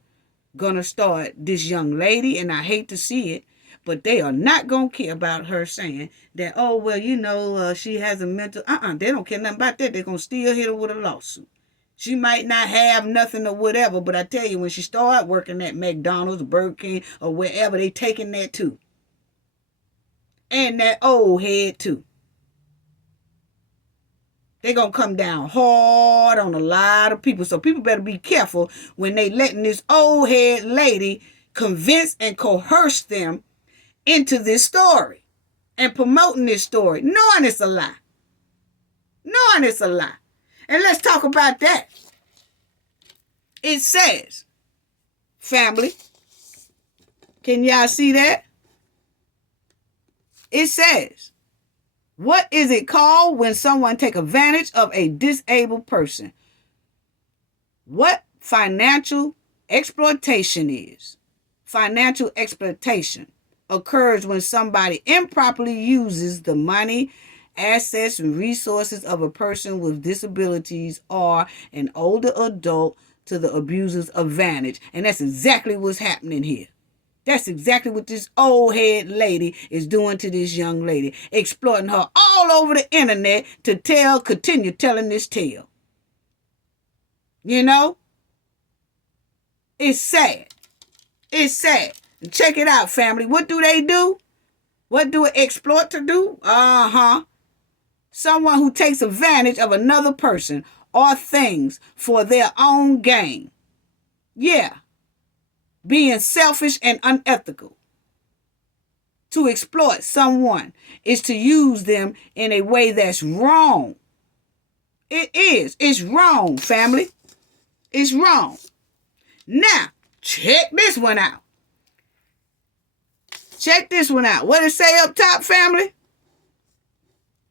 gonna start this young lady, and I hate to see it, but they are not gonna care about her saying that, oh, well, you know, she has a mental, they don't care nothing about that. They're gonna still hit her with a lawsuit. She might not have nothing or whatever, but I tell you, when she start working at McDonald's, Burger King, or wherever, they taking that too. And that old head too. They're going to come down hard on a lot of people. So people better be careful when they letting this old head lady convince and coerce them into this story and promoting this story, knowing it's a lie. Knowing it's a lie. And let's talk about that. It says, family, can y'all see that? It says, what is it called when someone take advantage of a disabled person? What financial exploitation is? Financial exploitation occurs when somebody improperly uses the money, assets, and resources of a person with disabilities or an older adult to the abuser's advantage. And that's exactly what's happening here. That's exactly what this old head lady is doing to this young lady, exploiting her all over the internet to continue telling this tale. You know? It's sad. It's sad. And check it out, family. What do they do? What do an exploiter do? Someone who takes advantage of another person or things for their own gain. Yeah. Being selfish and unethical. To exploit someone is to use them in a way that's wrong. It is. It's wrong, family. It's wrong. Now, check this one out. Check this one out. What it say up top, family?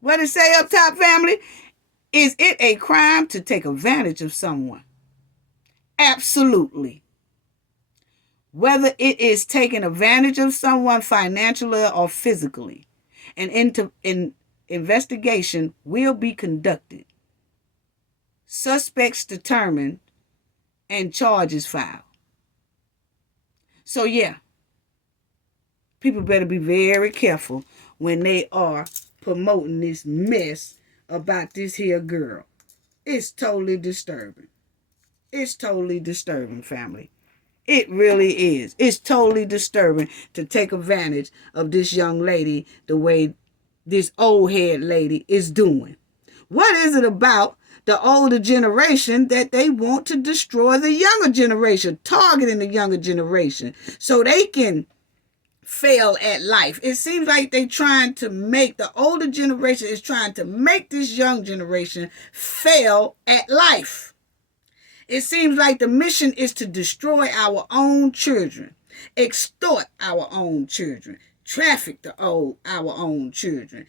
What it say up top, family? Is it a crime to take advantage of someone? Absolutely. Whether it is taking advantage of someone financially or physically, an investigation will be conducted, suspects determined, and charges filed. So yeah, people better be very careful when they are promoting this mess about this here girl. It's totally disturbing. It's totally disturbing, family. It really is. It's totally disturbing to take advantage of this young lady the way this old head lady is doing. What is it about the older generation that they want to destroy the younger generation, targeting the younger generation so they can fail at life? It seems like they trying to make, the older generation is trying to make this young generation fail at life. It seems like the mission is to destroy our own children, extort our own children, traffic our own children,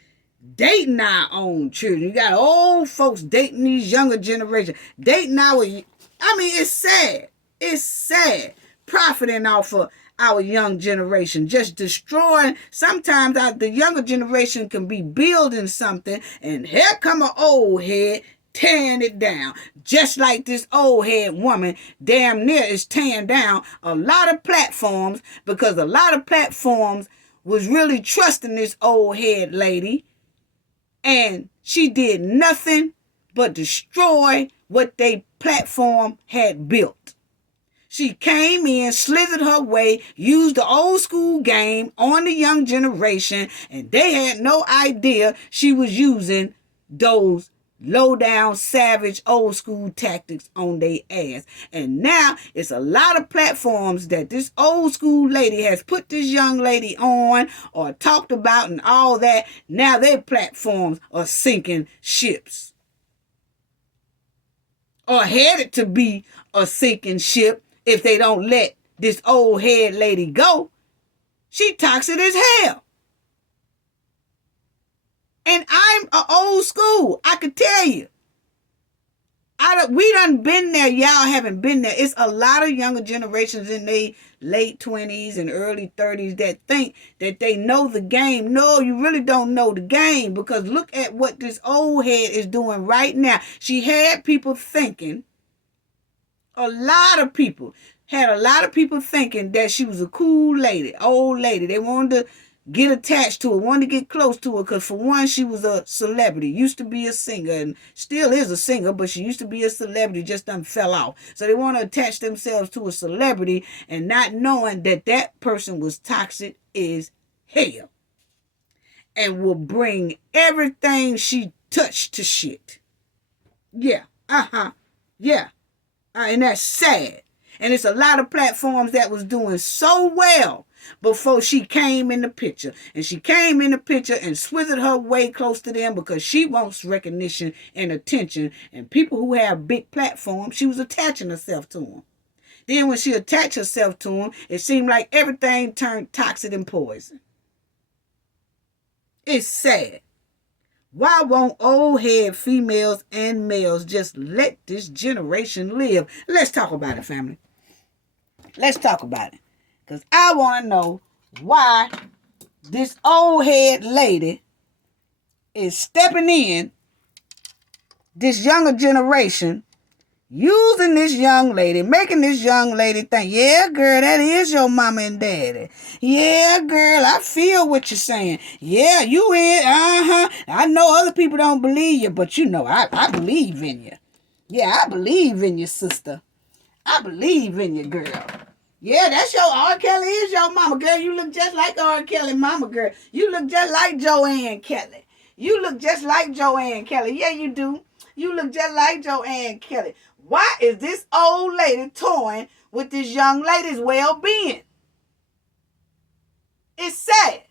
dating our own children. You got old folks dating these younger generations, dating it's sad. It's sad. Profiting off of our young generation, just destroying. Sometimes the younger generation can be building something, and here come an old head tearing it down. Just like this old head woman damn near is tearing down a lot of platforms, because a lot of platforms was really trusting this old head lady, and she did nothing but destroy what they platform had built. She came in, slithered her way, used the old school game on the young generation, and they had no idea she was using those low down, savage, old school tactics on their ass. And now it's a lot of platforms that this old school lady has put this young lady on or talked about and all that. Now their platforms are sinking ships, or headed to be a sinking ship if they don't let this old head lady go. She toxic as hell. And I'm old school. I could tell you. We done been there. Y'all haven't been there. It's a lot of younger generations in their late 20s and early 30s that think that they know the game. No, you really don't know the game, because look at what this old head is doing right now. She had people thinking, a lot of people thinking that she was a cool lady, old lady. They wanted to get attached to her, wanted to get close to her, because for one, she was a celebrity, used to be a singer, and still is a singer, but she used to be a celebrity, just done fell off. So they want to attach themselves to a celebrity, and not knowing that that person was toxic as hell and will bring everything she touched to shit. Yeah, yeah. And that's sad. And it's a lot of platforms that was doing so well before she came in the picture. And she came in the picture and swithered her way close to them because she wants recognition and attention. And people who have big platforms, she was attaching herself to them. Then when she attached herself to them, it seemed like everything turned toxic and poison. It's sad. Why won't old head females and males just let this generation live? Let's talk about it, family. Let's talk about it. Because I want to know why this old head lady is stepping in this younger generation, using this young lady, making this young lady think, yeah, girl, that is your mama and daddy. Yeah, girl, I feel what you're saying. Yeah, you is, I know other people don't believe you, but you know, I believe in you. Yeah, I believe in you, sister. I believe in you, girl. Yeah, that's your R. Kelly is your mama, girl. You look just like R. Kelly, mama, girl. You look just like Joanne Kelly. You look just like Joanne Kelly. Yeah, you do. You look just like Joanne Kelly. Why is this old lady toying with this young lady's well-being? It's sad.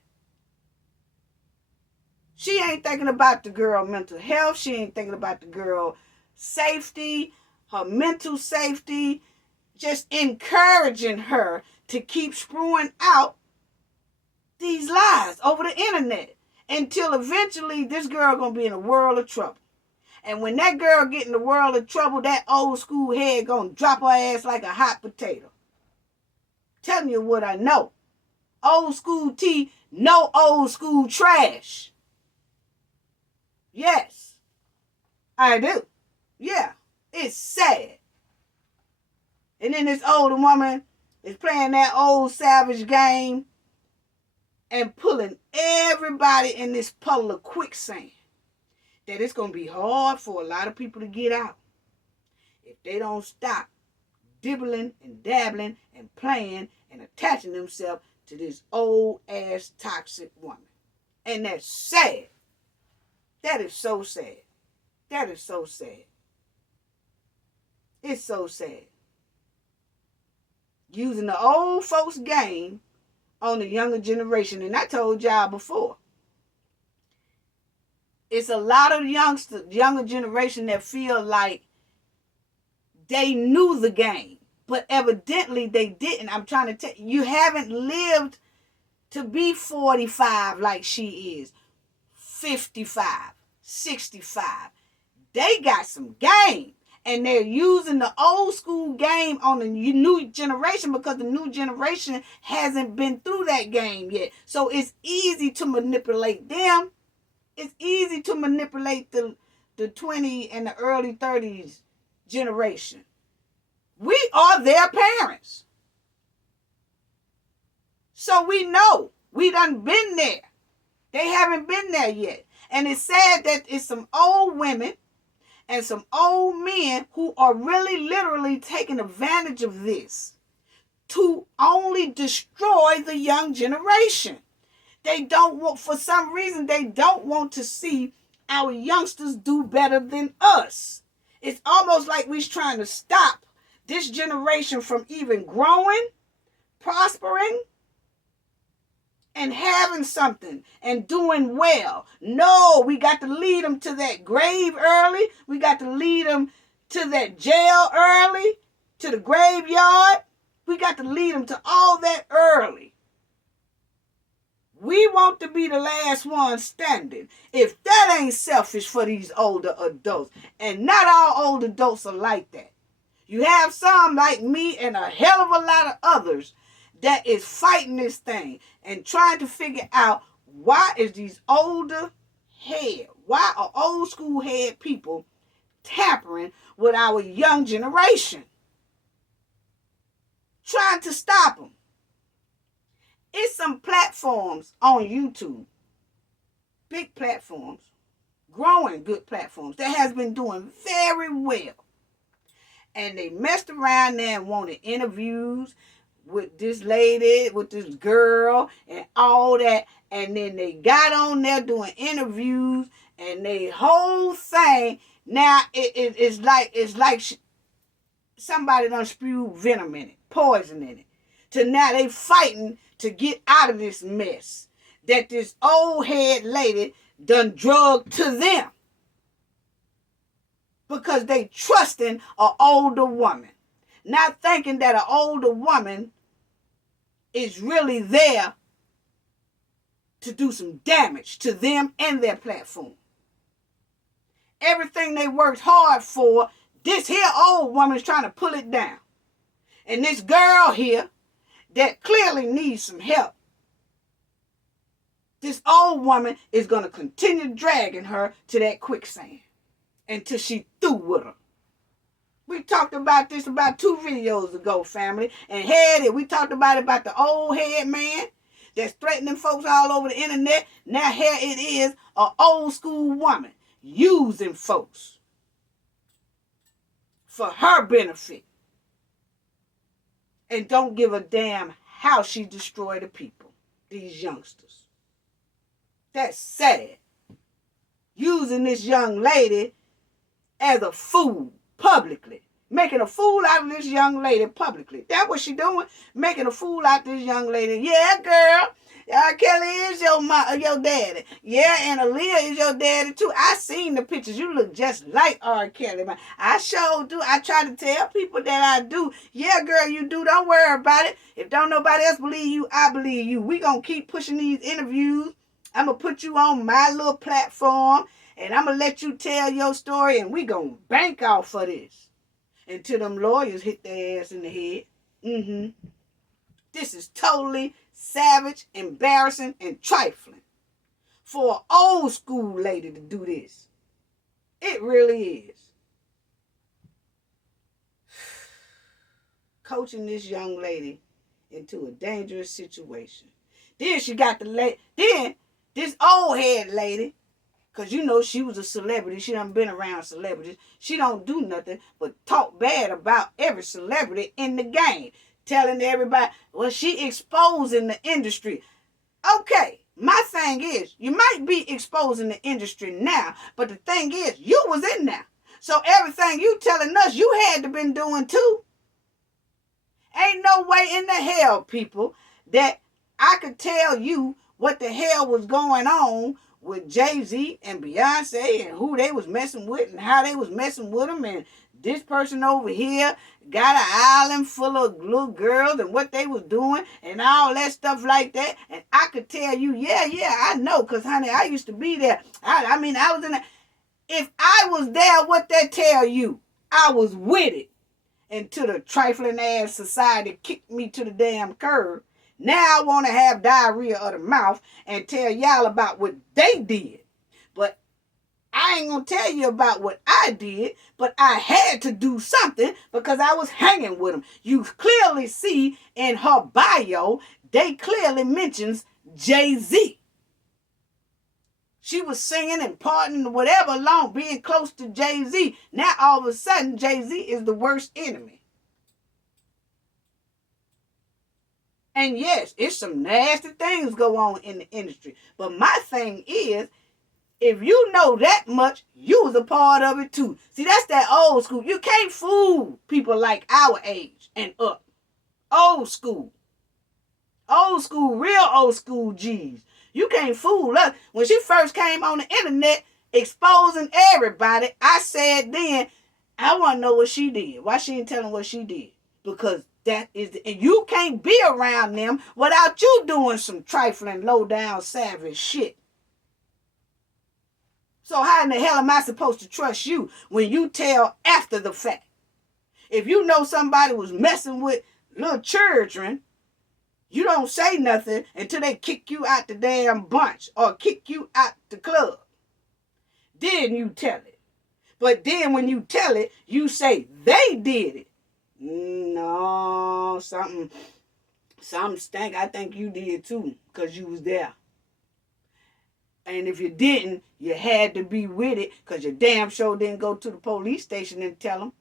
She ain't thinking about the girl mental health. She ain't thinking about the girl safety, her mental safety, just encouraging her to keep spewing out these lies over the internet until eventually this girl gonna be in a world of trouble. And when that girl get in the world of trouble, that old school head gonna drop her ass like a hot potato. Telling you what I know. Old school tea, no old school trash. Yes, I do. Yeah, it's sad. And then this older woman is playing that old savage game and pulling everybody in this puddle of quicksand that it's going to be hard for a lot of people to get out if they don't stop dibbling and dabbling and playing and attaching themselves to this old ass toxic woman. And that's sad. That is so sad. That is so sad. It's so sad. Using the old folks' game on the younger generation. And I told y'all before, it's a lot of younger generation that feel like they knew the game, but evidently they didn't. I'm trying to tell you, you haven't lived to be 45 like she is, 55, 65. They got some game. And they're using the old school game on the new generation because the new generation hasn't been through that game yet. So it's easy to manipulate them. It's easy to manipulate the 20 and the early 30s generation. We are their parents. So we know. We done been there. They haven't been there yet. And it's sad that it's some old women and some old men who are really literally taking advantage of this to only destroy the young generation. They don't want, for some reason, they don't want to see our youngsters do better than us. It's almost like we're trying to stop this generation from even growing, prospering, and having something and doing well. No, we got to lead them to that grave early. We got to lead them to that jail early, to the graveyard. We got to lead them to all that early. We want to be the last one standing. If that ain't selfish for these older adults, and not all old adults are like that. You have some like me and a hell of a lot of others that is fighting this thing and trying to figure out why is these older head, why are old school head people tampering with our young generation? Trying to stop them. It's some platforms on YouTube, big platforms, growing good platforms that has been doing very well. And they messed around there and wanted interviews with this lady, with this girl, and all that. And then they got on there doing interviews, and they whole thing, now it's like somebody done spewed venom in it, poison in it. To now they fighting to get out of this mess that this old head lady done drugged to them. Because they trusting an older woman. Not thinking that an older woman is really there to do some damage to them and their platform. Everything they worked hard for, this here old woman is trying to pull it down. And this girl here that clearly needs some help, this old woman is going to continue dragging her to that quicksand until she through with her. We talked about this about 2 videos ago, family. And we talked about it about the old head man that's threatening folks all over the internet. Now here it is, an old school woman using folks for her benefit. And don't give a damn how she destroyed the people, these youngsters. That's sad. using this young lady as a fool publicly. Making a fool out of this young lady publicly. That's what she doing. Making a fool out of this young lady. Yeah, girl. R. Kelly is your daddy. Yeah, and Aaliyah is your daddy too. I seen the pictures. You look just like R. Kelly, man. I sure do. I try to tell people that I do. Yeah, girl, you do. Don't worry about it. If don't nobody else believe you, I believe you. We gonna keep pushing these interviews. I'm gonna put you on my little platform, and I'm gonna let you tell your story, and we gonna bank off for this. Until them lawyers hit their ass in the head. This is totally savage, embarrassing, and trifling for an old school lady to do this. It really is. Coaching this young lady into a dangerous situation. Then she got then this old head lady, because you know she was a celebrity. She done been around celebrities. She don't do nothing but talk bad about every celebrity in the game. Telling everybody, well, she exposing the industry. Okay, my thing is, you might be exposing the industry now, but the thing is, you was in there. So everything you telling us, you had to been doing too. Ain't no way in the hell, people, that I could tell you what the hell was going on with Jay-Z and Beyonce and who they was messing with and how they was messing with them, and this person over here got an island full of little girls and what they was doing and all that stuff like that. And I could tell you, yeah, I know, because, honey, I used to be there. I was in there. If I was there, what that tell you? I was with it until the trifling ass society kicked me to the damn curb. Now I want to have diarrhea of the mouth and tell y'all about what they did. But I ain't going to tell you about what I did, but I had to do something because I was hanging with them. You clearly see in her bio, they clearly mentions Jay-Z. She was singing and partying whatever along, being close to Jay-Z. Now all of a sudden, Jay-Z is the worst enemy. And yes, it's some nasty things go on in the industry. But my thing is, if you know that much, you was a part of it too. See, that's that old school. You can't fool people like our age and up. Old school. Old school, real old school G's. You can't fool us. When she first came on the internet exposing everybody, I said then, I want to know what she did. Why she ain't telling what she did? Because that is, and you can't be around them without you doing some trifling, low-down, savage shit. So how in the hell am I supposed to trust you when you tell after the fact? If you know somebody was messing with little children, you don't say nothing until they kick you out the damn bunch or kick you out the club. Then you tell it. But then when you tell it, you say they did it. No, something stank. I think you did too, because you was there. And if you didn't, you had to be with it, because you damn sure didn't go to the police station and tell them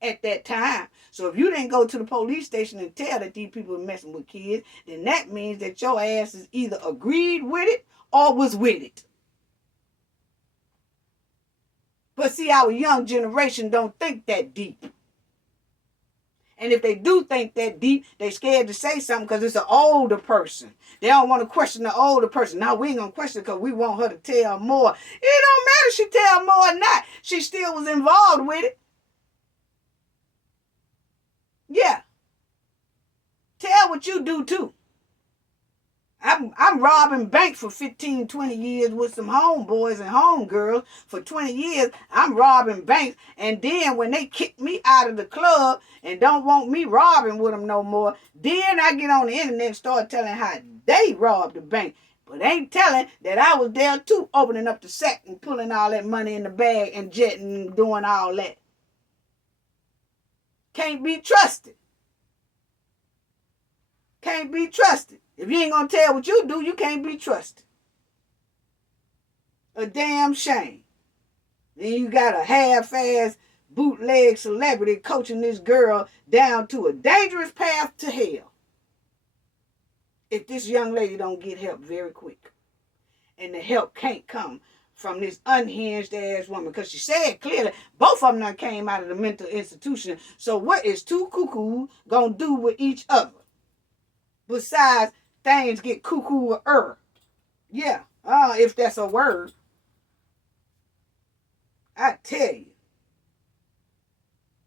at that time. So if you didn't go to the police station and tell that these people were messing with kids, then that means that your ass is either agreed with it or was with it. But see, our young generation don't think that deep. And if they do think that deep, they scared to say something because it's an older person. They don't want to question the older person. Now, we ain't going to question it because we want her to tell more. It don't matter if she tell more or not. She still was involved with it. Yeah. Tell what you do too. I'm robbing banks for 15, 20 years with some homeboys and homegirls. For 20 years, I'm robbing banks. And then when they kick me out of the club and don't want me robbing with them no more, then I get on the internet and start telling how they robbed the bank. But ain't telling that I was there too, opening up the sack and pulling all that money in the bag and jetting and doing all that. Can't be trusted. Can't be trusted. If you ain't gonna tell what you do, you can't be trusted. A damn shame. Then you got a half-ass bootleg celebrity coaching this girl down to a dangerous path to hell. If this young lady don't get help very quick. And the help can't come from this unhinged ass woman. Because she said clearly, both of them done came out of the mental institution. So what is two cuckoos going to do with each other? Besides, things get cuckoo-er. Yeah, if that's a word. I tell you.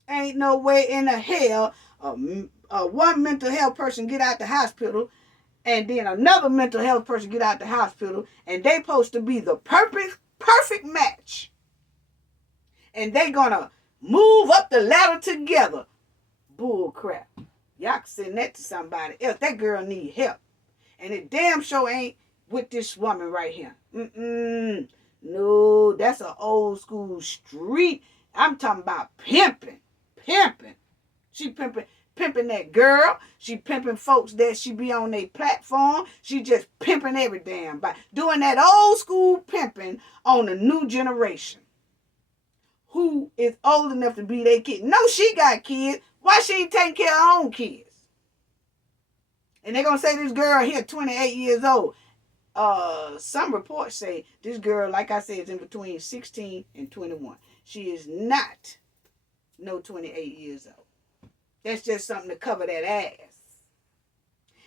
Ain't no way in the hell one mental health person get out the hospital and then another mental health person get out the hospital and they supposed to be the perfect match. And they gonna move up the ladder together. Bull crap. Y'all can send that to somebody else. That girl need help. And it damn sure ain't with this woman right here. No, that's an old school street. I'm talking about pimping. She pimping that girl. She pimping folks that she be on their platform. She just pimping every damn body. Doing that old school pimping on the new generation. Who is old enough to be their kid. No, she got kids. Why she ain't taking care of her own kids? And they're going to say this girl here, 28 years old. Some reports say this girl, like I said, is in between 16 and 21. She is not no 28 years old. That's just something to cover that ass.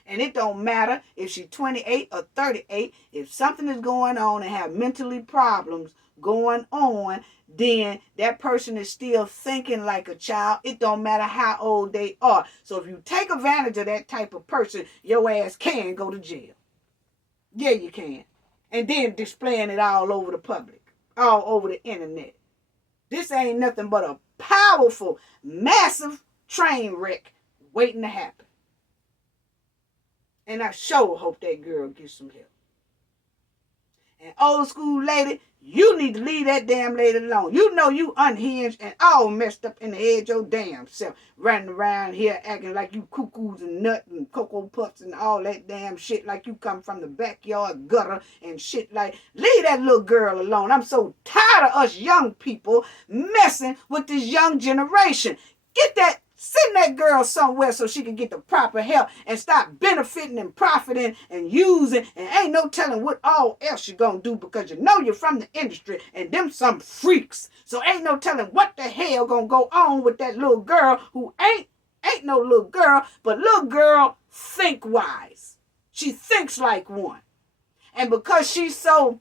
And it don't matter if she's 28 or 38. If something is going on and have mentally problems going on, then that person is still thinking like a child. It don't matter how old they are. So if you take advantage of that type of person, your ass can go to jail. Yeah, you can. And then displaying it all over the public, all over the internet. This ain't nothing but a powerful, massive train wreck waiting to happen. And I sure hope that girl gets some help. And old school lady, you need to leave that damn lady alone. You know you unhinged and all messed up in the head your damn self. Running around here acting like you cuckoos and nuts and Cocoa Puffs and all that damn shit like you come from the backyard gutter and shit like. Leave that little girl alone. I'm so tired of us young people messing with this young generation. Send that girl somewhere so she can get the proper help and stop benefiting and profiting and using. And ain't no telling what all else you're going to do because you know you're from the industry and them some freaks. So ain't no telling what the hell going to go on with that little girl who ain't no little girl, but little girl think wise. She thinks like one. And because she's so,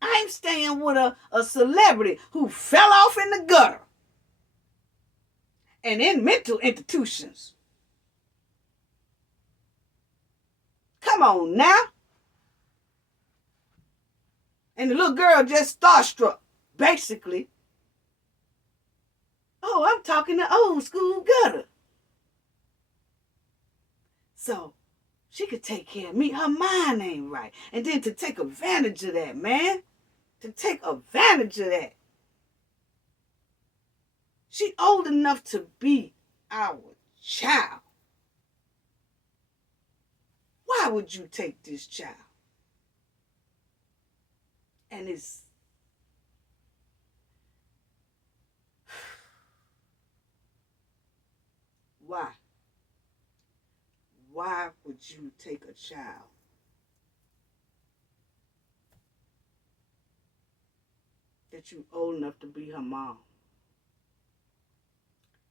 I'm staying with a celebrity who fell off in the gutter. And in mental institutions. Come on now. And the little girl just starstruck, basically. Oh, I'm talking to old school gutter. So she could take care of me. Her mind ain't right. And then to take advantage of that, man. To take advantage of that. She old enough to be our child. Why would you take this child? And it's... Why? Why would you take a child that you old enough to be her mom?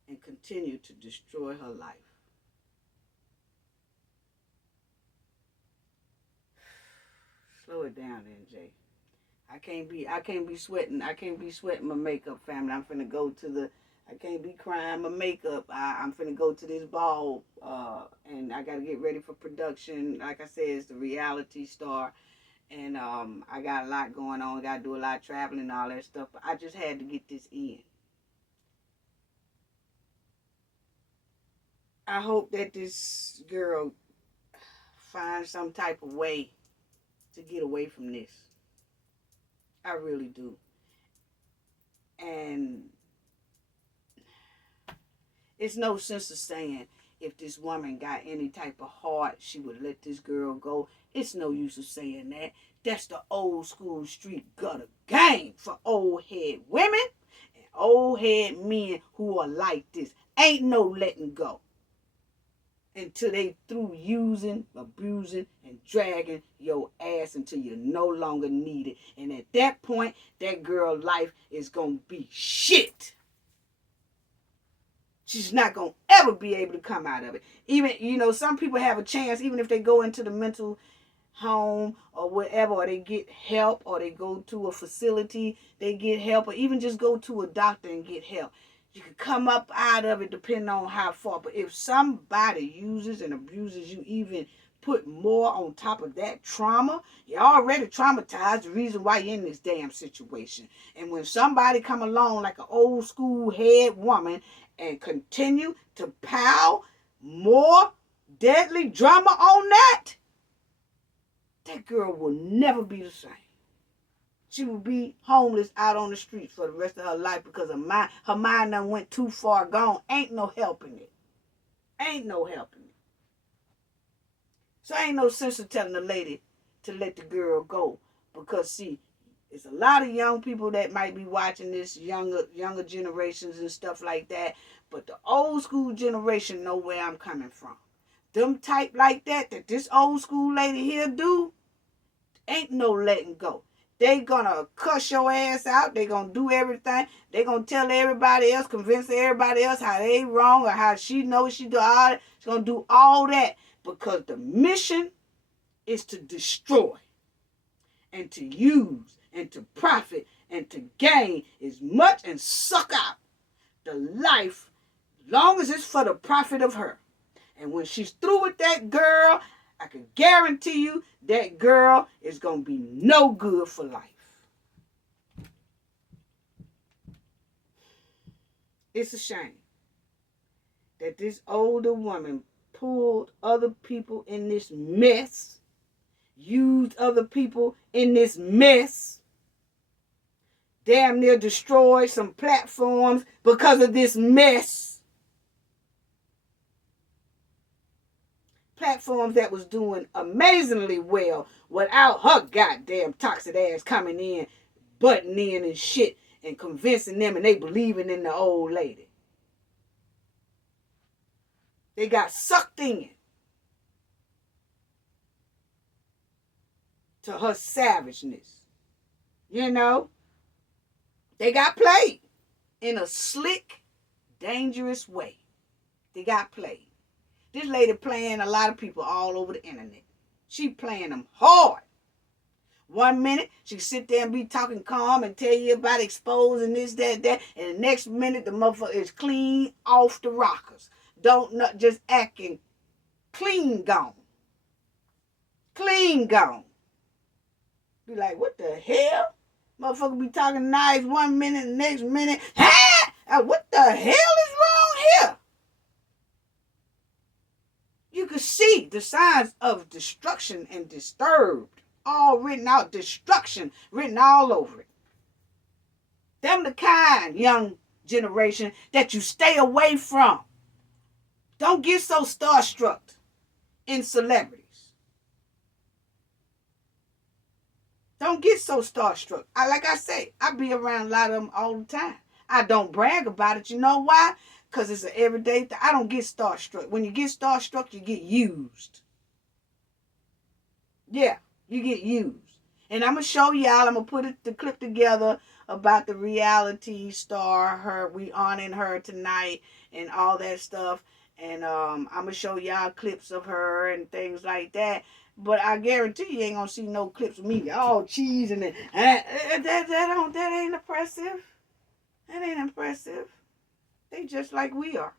And continue to destroy her life. Slow it down, NJ. I can't be sweating my makeup, family. I'm finna go to I can't be crying my makeup. I'm finna go to this ball, and I gotta get ready for production. Like I said, it's the reality star, and I got a lot going on. Gotta do a lot of traveling and all that stuff. But I just had to get this in. I hope that this girl finds some type of way to get away from this. I really do. And it's no sense of saying if this woman got any type of heart, she would let this girl go. It's no use of saying that. That's the old school street gutter game for old head women and old head men who are like this. Ain't no letting go. until they through using, abusing, and dragging your ass until you no longer need it. And at that point, that girl's life is going to be shit. She's not going to ever be able to come out of it. Even, some people have a chance, even if they go into the mental home or whatever, or they get help, or they go to a facility, they get help, or even just go to a doctor and get help. You can come up out of it depending on how far. But if somebody uses and abuses you, even put more on top of that trauma, you're already traumatized, the reason why you're in this damn situation. And when somebody come along like an old school head woman and continue to pile more deadly drama on that girl will never be the same. She will be homeless out on the streets for the rest of her life because her mind done went too far gone. Ain't no helping it. Ain't no helping it. So ain't no sense of telling the lady to let the girl go. Because see, it's a lot of young people that might be watching this, younger generations and stuff like that. But the old school generation know where I'm coming from. Them type like that this old school lady here do, ain't no letting go. They gonna cuss your ass out. They gonna do everything. They gonna tell everybody else, convince everybody else how they wrong or how she knows she do all that. She's gonna do all that because the mission is to destroy and to use and to profit and to gain as much and suck out the life long as it's for the profit of her. And when she's through with that girl, I can guarantee you that girl is going to be no good for life. It's a shame that this older woman pulled other people in this mess, used other people in this mess, damn near destroyed some platforms because of this mess. Platforms that was doing amazingly well without her goddamn toxic ass coming in, butting in and shit and convincing them and they believing in the old lady. They got sucked in to her savageness. They got played in a slick, dangerous way. They got played. This lady playing a lot of people all over the internet. She playing them hard. 1 minute, she sit there and be talking calm and tell you about exposing this, that. And the next minute, the motherfucker is clean off the rockers. Not just acting clean gone. Clean gone. Be like, what the hell? Motherfucker be talking nice 1 minute, the next minute, what the hell is wrong here? You could see the signs of destruction and disturbed. All written out, destruction written all over it. Them the kind, young generation, that you stay away from. Don't get so starstruck in celebrities. Don't get so starstruck. Like I say, I be around a lot of them all the time. I don't brag about it. You know why? Because it's an everyday thing. I don't get starstruck. When you get starstruck, you get used. Yeah, you get used. And I'm going to show y'all, I'm going to put the clip together about the reality star, we honoring her tonight and all that stuff. And I'm going to show y'all clips of her and things like that. But I guarantee you ain't going to see no clips of me all cheese and that ain't impressive. That ain't impressive. They just like we are.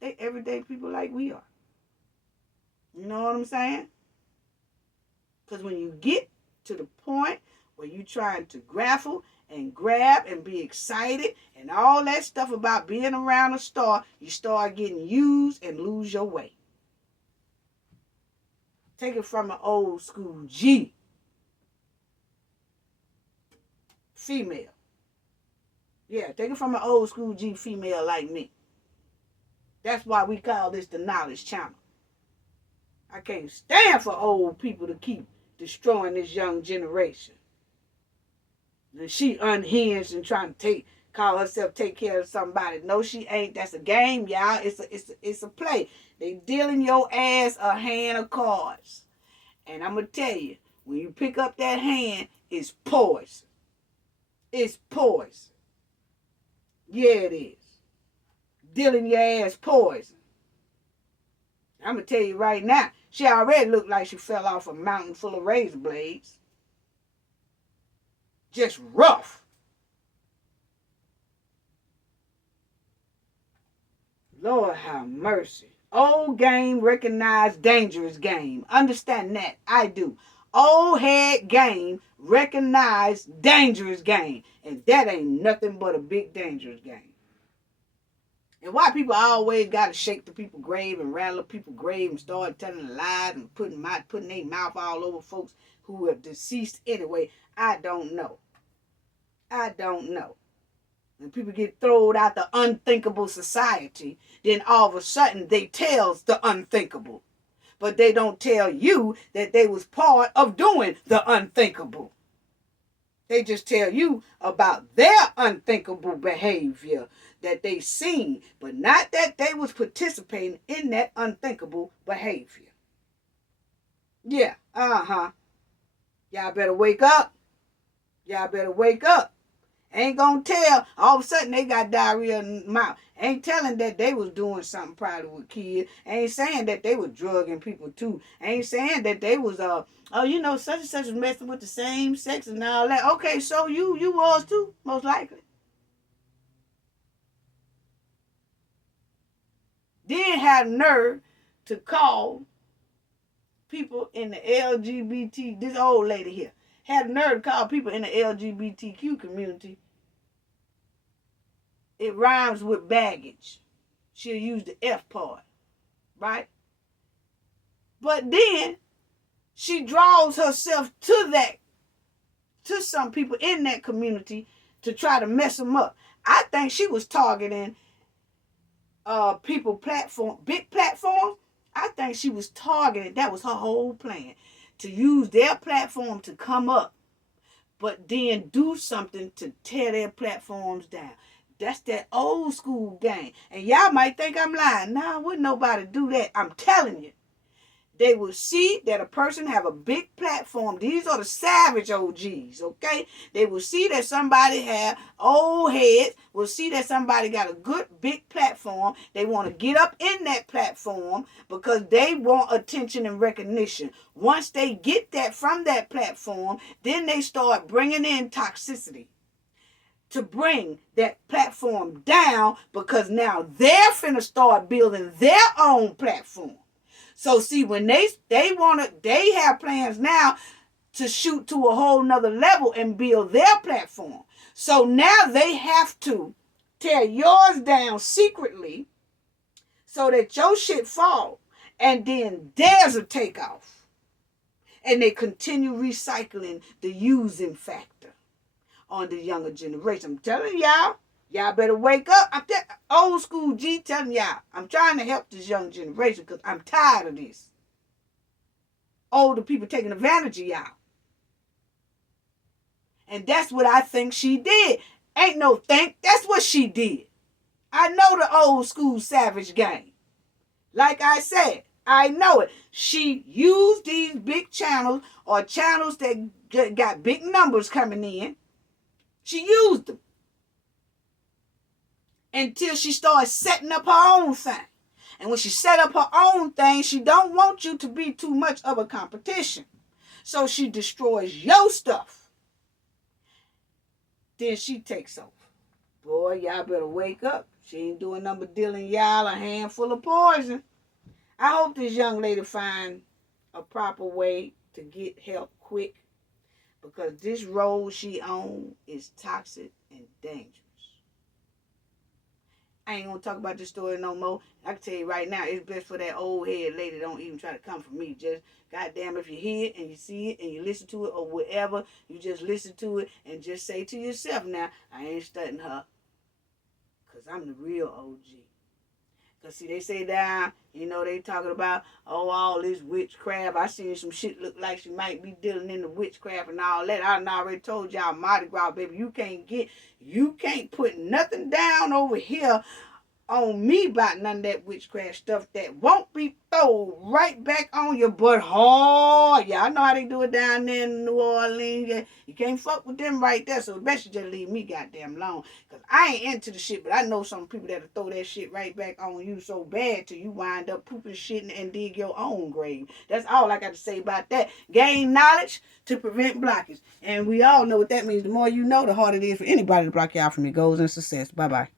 They everyday people like we are. You know what I'm saying? Because when you get to the point where you trying to grapple and grab and be excited and all that stuff about being around a star, you start getting used and lose your way. Take it from an old school G. Female. Yeah, take it from an old school G female like me. That's why we call this the Knowledge Channel. I can't stand for old people to keep destroying this young generation. And she unhinged and trying to Call herself take care of somebody. No, she ain't. That's a game, y'all. It's a play. They dealing your ass a hand of cards. And I'm going to tell you, when you pick up that hand, it's poison. It's poison. Yeah, it is. Dealing your ass poison. I'm going to tell you right now, she already looked like she fell off a mountain full of razor blades. Just rough. Lord have mercy. Old game recognized dangerous game. Understand that. I do. Old head game recognized dangerous game. And that ain't nothing but a big dangerous game. And why people always got to shake the people grave and rattle up people grave and start telling lies and putting their mouth all over folks who are deceased anyway, I don't know. I don't know. When people get thrown out the unthinkable society, then all of a sudden they tells the unthinkable. But they don't tell you that they was part of doing the unthinkable. They just tell you about their unthinkable behavior that they seen, but not that they was participating in that unthinkable behavior. Yeah, Y'all better wake up. Y'all better wake up. Ain't gonna tell. All of a sudden they got diarrhea in the mouth. Ain't telling that they was doing something probably with kids. Ain't saying that they was drugging people too. Ain't saying that they was such and such was messing with the same sex and all that. Okay, so you was too, most likely. Then had nerve to call people in the LGBT, this old lady here, had nerve to call people in the LGBTQ community. It rhymes with baggage. She'll use the F part, right? But then she draws herself to some people in that community to try to mess them up. I think she was targeting big platform. I think she was targeting, that was her whole plan, to use their platform to come up, but then do something to tear their platforms down. That's that old school game. And y'all might think I'm lying. Nah, wouldn't nobody do that. I'm telling you. They will see that a person have a big platform. These are the savage OGs, okay? They will see that somebody have old heads. Will see that somebody got a good big platform. They want to get up in that platform because they want attention and recognition. Once they get that from that platform, then they start bringing in toxicity to bring that platform down, because now they're finna start building their own platform. So see, when they have plans now to shoot to a whole nother level and build their platform. So now they have to tear yours down secretly so that your shit fall, and then theirs will take off. And they continue recycling the using factor on the younger generation. I'm telling y'all better wake up. I'm old school G telling y'all, I'm trying to help this young generation because I'm tired of this. Older people taking advantage of y'all. And that's what I think she did. Ain't no think, that's what she did. I know the old school savage game. Like I said, I know it. She used these big channels or channels that got big numbers coming in. She used them until she started setting up her own thing. And when she set up her own thing, she don't want you to be too much of a competition. So she destroys your stuff. Then she takes over. Boy, y'all better wake up. She ain't doing nothing but dealing y'all a handful of poison. I hope this young lady find a proper way to get help quick, because this road she on is toxic and dangerous. I ain't gonna talk about this story no more. I can tell you right now, it's best for that old head lady don't even try to come for me. Just, goddamn, if you hear it and you see it and you listen to it or whatever, you just listen to it and just say to yourself, now, I ain't studying her, because I'm the real OG. Because, see, they say down, you know, they talking about, oh, all this witchcraft. I seen some shit look like she might be dealing in the witchcraft and all that. I done already told y'all, Mardi Gras, baby, you can't put nothing down over here on me about none of that witchcraft stuff that won't be thrown right back on your butt hard. Yeah, I know how they do it down there in New Orleans. Yeah, you can't fuck with them right there, so best you just leave me goddamn alone. Because I ain't into the shit, but I know some people that'll throw that shit right back on you so bad till you wind up pooping shit and dig your own grave. That's all I got to say about that. Gain knowledge to prevent blockage. And we all know what that means. The more you know, the harder it is for anybody to block you out from your goals and success. Bye-bye.